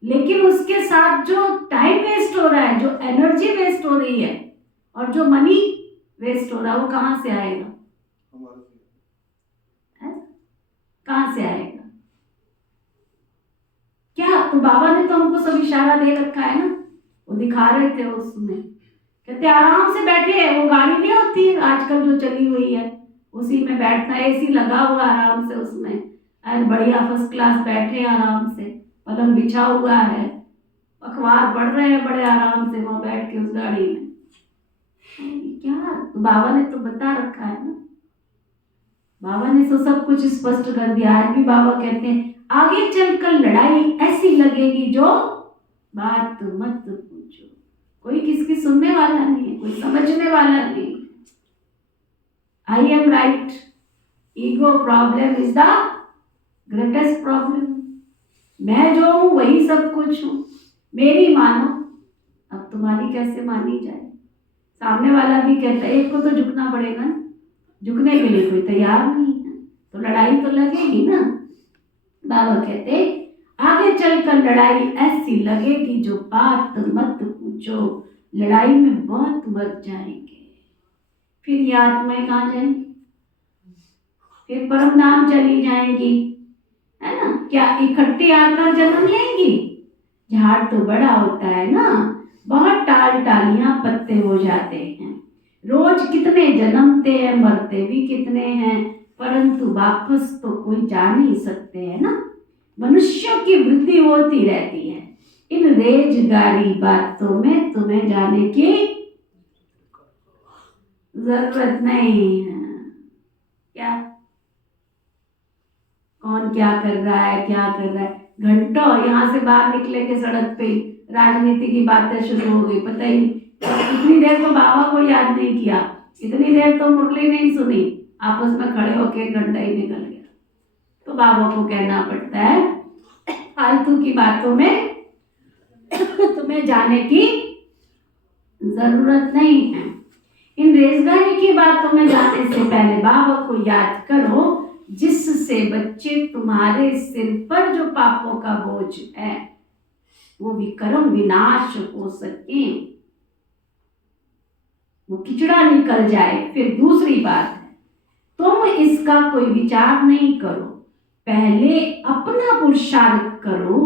लेकिन उसके साथ जो टाइम वेस्ट हो रहा है, जो एनर्जी वेस्ट हो रही है और जो मनी वेस्ट हो रहा है, वो कहाँ से आएगा? कहाँ से आएगा? क्या तो बाबा ने तो हमको सब इशारा दे रखा है ना। वो दिखा रहे थे उसमें, कहते आराम से बैठे हैं, वो गाड़ी नहीं होती है आजकल जो चली हुई है, उसी में बैठना, एसी लगा हुआ आराम से उसमें, और बढ़िया फर्स्ट क्लास बैठे आराम से, पलंग बिछा हुआ है, अखबार पढ़ रहे हैं बड़े आराम से वहां बैठ के उस गाड़ी में। क्या तो बाबा ने तो बता रखा है ना, बाबा ने तो सब कुछ स्पष्ट कर दिया। आज भी बाबा कहते हैं आगे चलकर लड़ाई ऐसी लगेगी जो बात मत पूछो। कोई किसकी सुनने वाला नहीं है, कोई समझने वाला नहीं। I am right, ego problem is the greatest problem. मैं जो हूं वही सब कुछ हूं, मेरी मानो। अब तुम्हारी कैसे मानी जाए? सामने वाला भी कहता है, एक को तो झुकना पड़ेगा ना, झुकने के लिए कोई तैयार नहीं है, तो लड़ाई तो लगेगी ना। बाबा कहते आगे चलकर लड़ाई ऐसी लगेगी जो बात मत पूछो, लड़ाई में बहुत मर जाएंगे। फिर ये आत्माएं कहाँ जाएंगी? फिर परम धाम चली जाएंगी, है ना। क्या इकट्ठी आकर जन्म लेंगी? झाड़ तो बड़ा होता है ना, बहुत टाल टालियां पत्ते हो जाते हैं। रोज कितने जन्मते हैं, मरते भी कितने हैं, परंतु वापस तो कोई जा नहीं सकते, है ना। मनुष्यों की वृद्धि होती रहती है। इन रेजगारी बातों में तुम्हें जाने की जरूरत नहीं है। क्या कौन क्या कर रहा है, क्या कर रहा है, घंटों यहाँ से बाहर निकलेंगे सड़क पे राजनीति की बातें शुरू हो गई, पता ही इतनी देर तो बाबा को याद नहीं किया, इतनी देर तो मुरली नहीं सुनी, आपस में खड़े होके एक घंटा ही निकल गया। तो बाबा को कहना पड़ता है फालतू की बातों में तुम्हें जाने की जरूरत नहीं है। इन रेजगारी की बातों में जाने से पहले बाबा को याद करो, जिससे बच्चे तुम्हारे सिर पर जो पापों का बोझ है वो विक्रम विनाश हो सके, वो किचड़ा निकल जाए। फिर दूसरी बात है, तुम इसका कोई विचार नहीं करो, पहले अपना पुरुषार्थ करो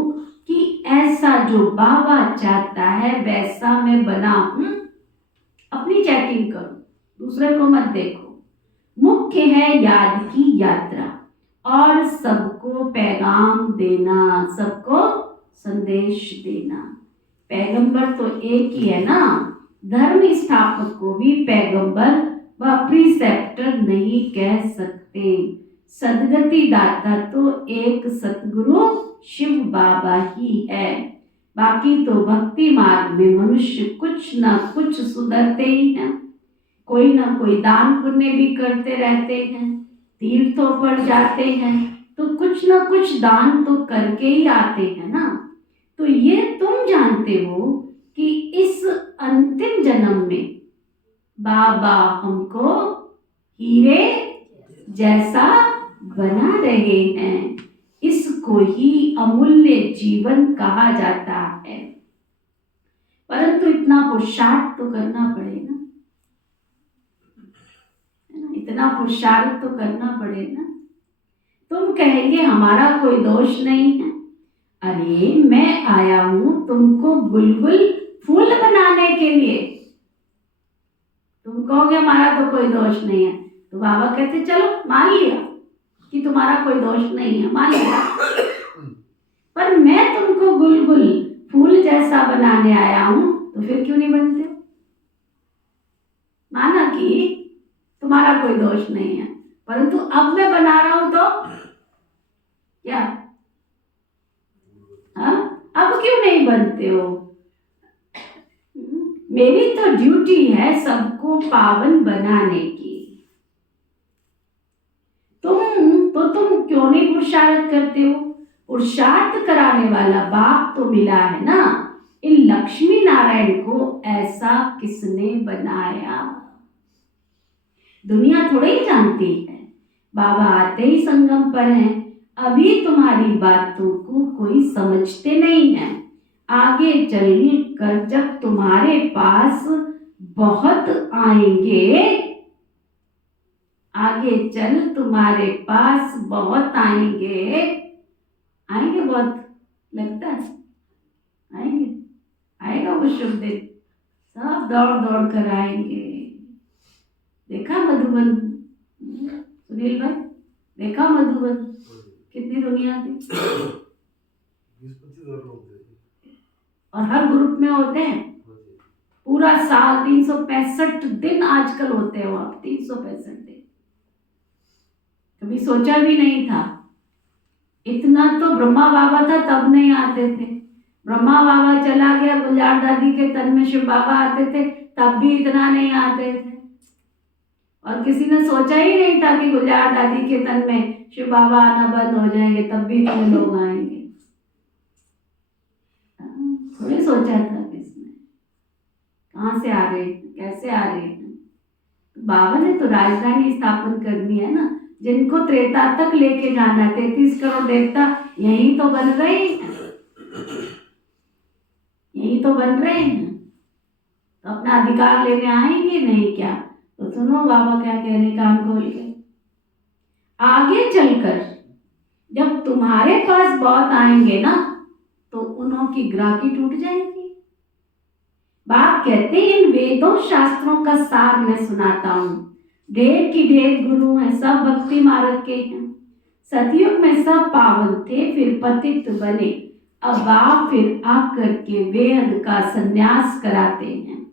कि ऐसा जो बाबा चाहता है वैसा मैं बना हूं। अपनी चेकिंग करो, दूसरे को मत देखो। मुख्य है याद की यात्रा और सबको पैगाम देना, सबको संदेश देना। पैगंबर तो एक ही है ना, धर्म स्थापक को भी पैगंबर व प्रीसेप्टर नहीं कह सकते। सदगति दाता तो एक सतगुरु शिव बाबा ही है। बाकी तो भक्ति मार्ग में मनुष्य कुछ ना कुछ सुधरते ही हैं, कोई ना कोई दान पुण्य भी करते रहते हैं, तीर्थों पर जाते हैं तो कुछ ना कुछ दान तो करके ही आते हैं ना। तो ये तुम जानते हो कि इस अंतिम जन्म में बाबा हमको हीरे जैसा बना रहे हैं। इसको ही अमूल्य जीवन कहा जाता है। परंतु इतना पुरुषार्थ तो करना पड़ेगा, इतना पुरुषार्थ तो करना पड़ेगा। तुम कहेंगे हमारा कोई दोष नहीं है। अरे मैं आया हूं तुमको बुलबुल फूल बनाने के लिए। तुम कहोगे हमारा तो कोई दोष नहीं है, तो बाबा कहते चलो मान लिया कि तुम्हारा कोई दोष नहीं है, मान लिया, पर मैं तुमको बुलबुल फूल जैसा बनाने आया हूं, तो फिर क्यों नहीं बनते? माना कि तुम्हारा कोई दोष नहीं है, परंतु अब मैं बना रहा हूं तो क्या? हाँ, अब क्यों नहीं बनते हो? मेरी तो ड्यूटी है सबको पावन बनाने की। तुम क्यों नहीं पुरुषार्थ करते हो? पुरुषार्थ कराने वाला बाप तो मिला है ना। इन लक्ष्मी नारायण को ऐसा किसने बनाया? दुनिया थोड़ी ही जानती है, बाबा आते ही संगम पर हैं। अभी तुम्हारी बातों को कोई समझते नहीं है। आगे चल कर जब तुम्हारे पास बहुत आएंगे, आगे चल तुम्हारे पास बहुत आएंगे, आएंगे बहुत, लगता है आएंगे, आएगा वो शुभ दिन, सब दौड़ दौड़ कर आएंगे। देखा मधुबन सुनील भाई, देखा मधुबन कितनी दुनिया थी, 20-25 लोग थे और हर ग्रुप में होते हैं पूरा साल 365 दिन आजकल होते हैं वहां, 365 दिन। कभी सोचा भी नहीं था। इतना तो ब्रह्मा बाबा था तब नहीं आते थे। ब्रह्मा बाबा चला गया, गुलजार दादी के तन में शिव बाबा आते थे, तब भी इतना नहीं आते थे। और किसी ने सोचा ही नहीं था कि गुलजार दादी के तन में शिव बाबा आना बंद हो जाएंगे, तब भी इतने लोग आएंगे। थोड़ी सोचा था किसने, कहाँ से आ रहे हैं, कैसे आ रहे हैं। बाबा ने तो राजधानी स्थापन करनी है ना, जिनको त्रेता तक लेके जाना है। 33 करोड़ देवता यही तो बन रहे हैं, यही तो बन रहे हैं, तो अपना अधिकार लेने आएंगे नहीं क्या? तो सुनो बाबा क्या कह रहे, कान खोल के। आगे चलकर जब तुम्हारे पास बहुत आएंगे ना, तो उन्हों की ग्राहकी टूट जाएगी। बाप कहते हैं इन वेदों शास्त्रों का सार मैं सुनाता हूँ। ढेर की ढेर गुरु हैं, सब भक्ति मार्ग के हैं। सतयुग में सब पावन थे, फिर पतित बने। अब आप फिर आकर के वेद का संन्यास कराते हैं,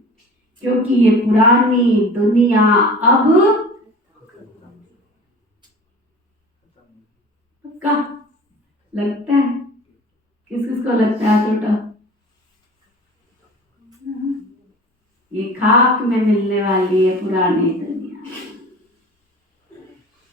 क्योंकि ये पुरानी दुनिया अब का लगता है। किस किस को लगता है छोटा? ये खाक में मिलने वाली है पुरानी दुनिया,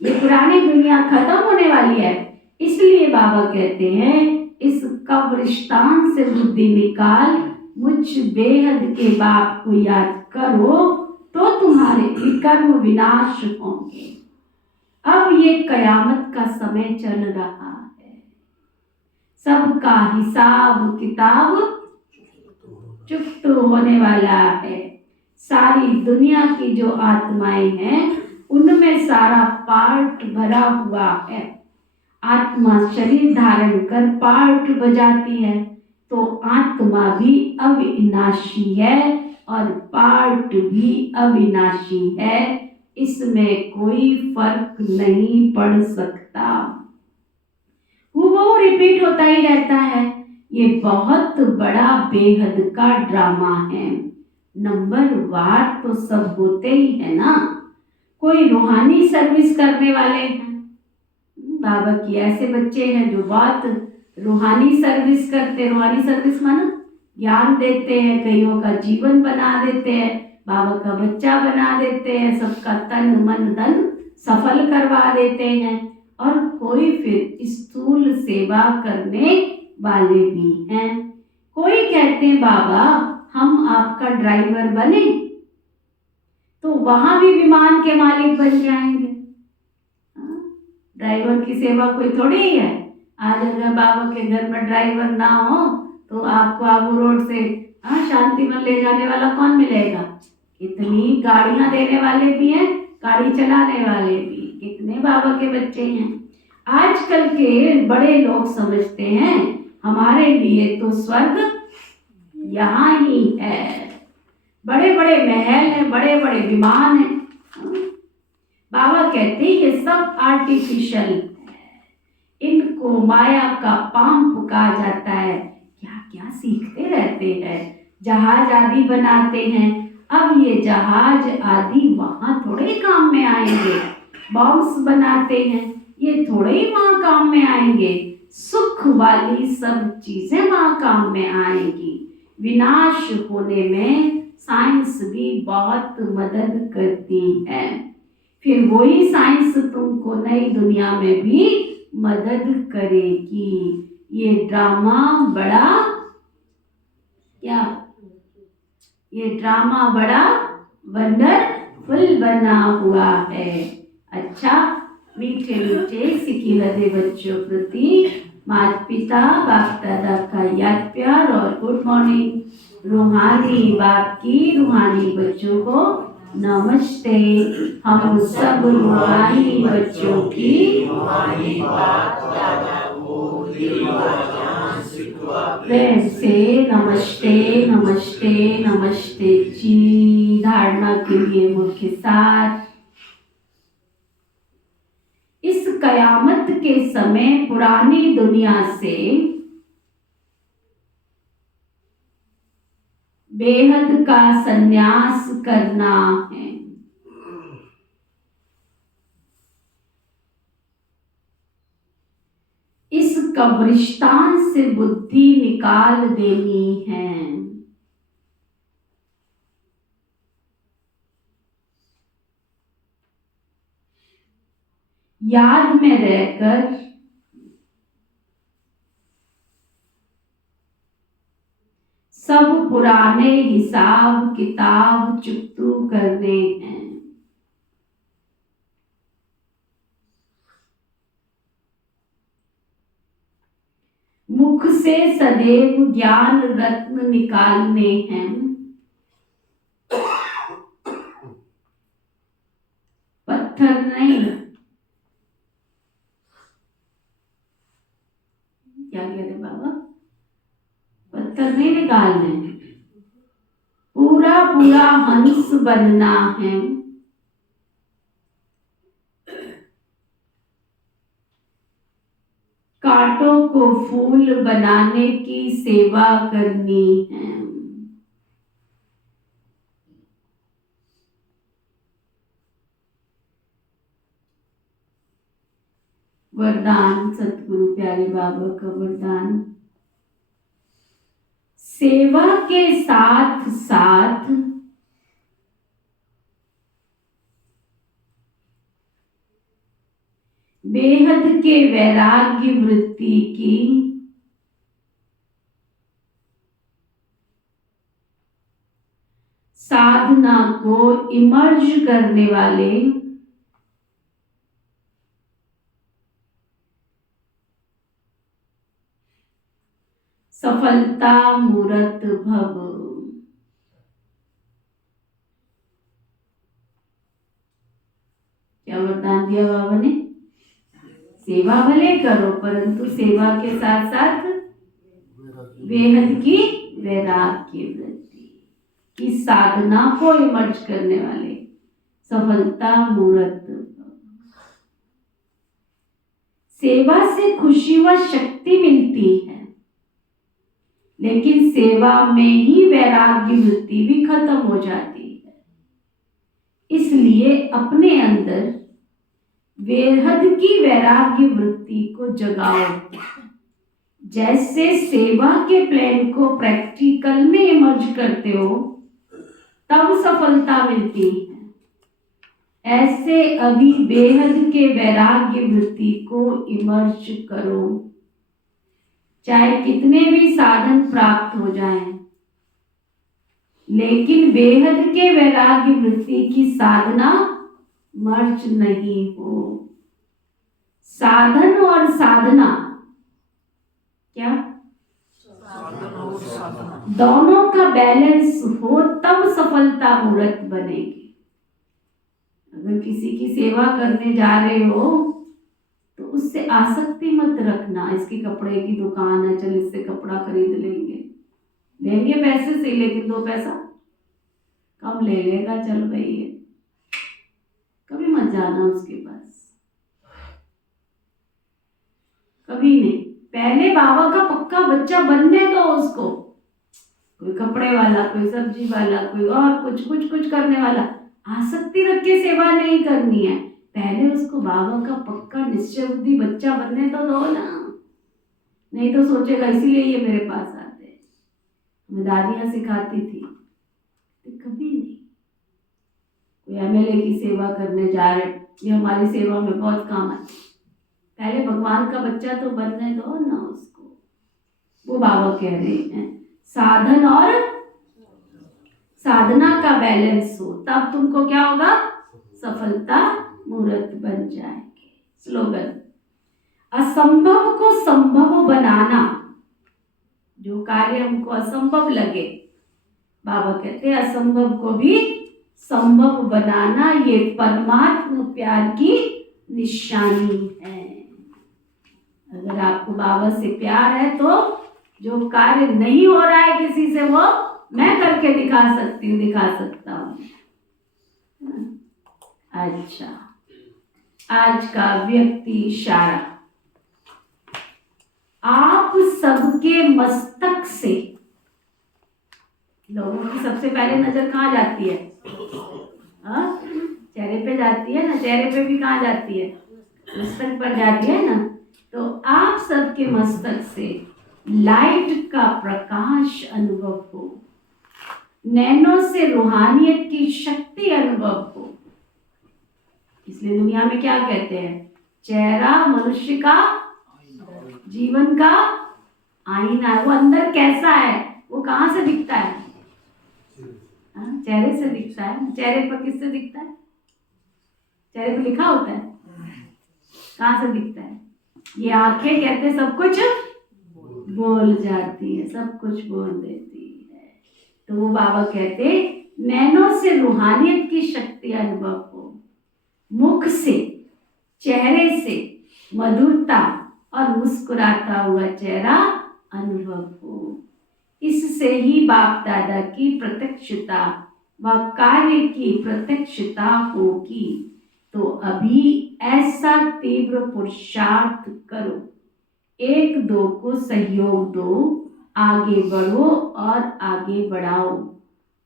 ये पुरानी दुनिया खत्म होने वाली है। इसलिए बाबा कहते हैं इस कब्रिस्तान से बुद्धि निकाल, मुझ बेहद के बाप को याद करो, तो तुम्हारे विकर्म विनाश होंगे। अब ये कयामत का समय चल रहा है, सबका हिसाब किताब चुप्त होने वाला है। सारी दुनिया की जो आत्माएं हैं उनमें सारा पार्ट भरा हुआ है। आत्मा शरीर धारण कर पार्ट बजाती है, तो आत्मा भी अविनाशी है और पार्ट भी अविनाशी है। इसमें कोई फर्क नहीं पड़ सकता। वो रिपीट होता ही रहता है। ये बहुत बड़ा बेहद का ड्रामा है। नंबर वार तो सब होते ही है ना। कोई रूहानी सर्विस करने वाले हैं, बाबा की ऐसे बच्चे हैं जो बहुत रूहानी सर्विस करते। रूहानी सर्विस माना ज्ञान देते हैं, कईयों का जीवन बना देते हैं, बाबा का बच्चा बना देते हैं, सबका तन मन धन सफल करवा देते हैं। और कोई फिर स्थूल सेवा करने वाले भी हैं। कोई कहते हैं बाबा हम आपका ड्राइवर बने, तो वहां भी विमान के मालिक बन जाएंगे। ड्राइवर की सेवा कोई थोड़ी ही है। आज अगर बाबा के घर में ड्राइवर ना हो तो आपको आबू रोड से शांतिवन ले जाने वाला कौन मिलेगा? इतनी गाड़ियां देने वाले भी हैं, गाड़ी चलाने वाले भी। कितने बाबा के बच्चे हैं। आजकल के बड़े लोग समझते हैं हमारे लिए तो स्वर्ग यहाँ ही है। बड़े बड़े महल हैं, बड़े बड़े विमान हैं। बाबा कहते हैं ये सब आर्टिफिशियल है, इनको माया का पांप कहा जाता है। क्या क्या सीखते रहते हैं, जहाज आदि बनाते हैं। अब ये जहाज आदि वहां थोड़े काम में आएंगे। बॉम्ब्स बनाते हैं, ये थोड़े ही वहां काम में आएंगे। सुख वाली सब चीजें वहां काम में आएंगी। विनाश होने में साइंस भी बहुत मदद करती है। फिर वही साइंस तुमको नई दुनिया में भी मदद करेगी। ये ड्रामा बड़ा क्या, ये ड्रामा बड़ा वंडरफुल बना हुआ है। अच्छा, मीठे मीठे सिखी हृदय बच्चों प्रति माता पिता बाप दादा का याद प्यार और गुड मॉर्निंग। रूहानी बाप की रूहानी बच्चों को नमस्ते। हम सब रूहानी बच्चों की प्रेम से नमस्ते नमस्ते नमस्ते जी। धारणा के लिए मुख्य साथ, इस कयामत के समय पुरानी दुनिया से बेहद का संन्यास करना है। इस कब्रिस्तान से बुद्धि निकाल देनी है। याद में रहकर सब पुराने हिसाब किताब चुकतू करने हैं। मुख से सदैव ज्ञान रत्न निकालने हैं। पत्थर नहीं, क्या कह रहे बाबा, पत्थर नहीं निकालने, पूरा पूरा हंस बनना है। कांटों को फूल बनाने की सेवा करनी है। वरदान सतगुरु प्यारे बाबा का वरदान, सेवा के साथ साथ बेहद के वैराग्य वृत्ति की साधना को इमर्ज करने वाले सफलता मूरत भव। क्या वरदान दिया बाबा ने? सेवा भले करो परंतु सेवा के साथ साथ बेहद की वैराग्य वृत्ति की साधना को इमर्ज करने वाले सफलता मूर्त। सेवा से खुशी व शक्ति मिलती है, लेकिन सेवा में ही वैराग्य वृत्ति भी खत्म हो जाती है। इसलिए अपने अंदर बेहद की वैराग्य वृत्ति को जगाओ। जैसे सेवा के प्लान को प्रैक्टिकल में इमर्ज करते हो तब सफलता मिलती है, ऐसे अभी बेहद के वैराग्य वृत्ति को इमर्ज करो। चाहे कितने भी साधन प्राप्त हो जाएं, लेकिन बेहद के वैराग्य वृत्ति की साधना मर्ज नहीं हो। साधन और साधना क्या? दोनों का बैलेंस हो तब सफलता मूर्त बनेगी। अगर किसी की सेवा करने जा रहे हो तो उससे आसक्ति मत रखना। इसकी कपड़े की दुकान है, चल इससे कपड़ा खरीद लेंगे पैसे से, लेकिन 2 पैसा कम ले लेगा, चल भाई है। कभी मत जाना उसके पास, कभी नहीं। पहले बाबा का पक्का बच्चा बनने दो उसको। कोई कपड़े वाला, कोई सब्जी वाला, कोई और कुछ करने वाला, आसक्ति रख के सेवा नहीं करनी है। पहले उसको बाबा का पक्का निश्चय बुद्धि बच्चा बनने तो दो ना। नहीं तो सोचेगा इसीलिए ये मेरे पास आते हैं। हमें दादियाँ सिखाती थी तो कभी नहीं। कोई एमएलए की सेवा करने जा रहे, ये हमारी सेवा में बहुत काम आती। पहले भगवान का बच्चा तो बनने दो ना उसको। वो बाबा कह रहे हैं साधन और साधना का बैलेंस हो तब तुमको क्या होगा? सफलता मूर्त बन जाएंगे। स्लोगन, असंभव को संभव बनाना। जो कार्य हमको असंभव लगे, बाबा कहते हैं असंभव को भी संभव बनाना, ये परमात्मा प्यार की निशानी है। अगर आपको बाबा से प्यार है तो जो कार्य नहीं हो रहा है किसी से, वो मैं करके दिखा सकता हूँ। अच्छा, आज का व्यक्ति इशारा। आप सबके मस्तक से, लोगों की सबसे पहले नजर कहाँ जाती है? चेहरे पे जाती है ना। चेहरे पे भी कहाँ जाती है? मस्तक पर जाती है ना। तो आप सबके मस्तक से लाइट का प्रकाश अनुभव हो, नैनों से रूहानियत की शक्ति अनुभव हो। इसलिए दुनिया में क्या कहते हैं? चेहरा मनुष्य का जीवन का आईना है। वो अंदर कैसा है वो कहाँ से दिखता है? चेहरे से दिखता है। चेहरे पर किससे दिखता है? चेहरे पर लिखा होता है, कहाँ से दिखता है? ये आंखें कहते सब कुछ बोल जाती है, सब कुछ बोल देती है। तो वो बाबा कहते नैनों से रूहानियत की शक्ति अनुभव हो, मुख से, चेहरे से मधुरता और मुस्कुराता हुआ चेहरा अनुभव हो। इससे ही बाप दादा की प्रत्यक्षता व कार्य की प्रत्यक्षता होगी। तो अभी ऐसा तीव्र पुरुषार्थ करो, 1-2 को सहयोग दो, आगे बढ़ो और आगे बढ़ाओ,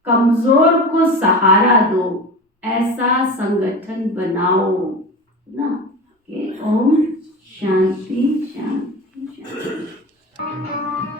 कमजोर को सहारा दो, ऐसा संगठन बनाओ ना। ओम शांति शांति शांति।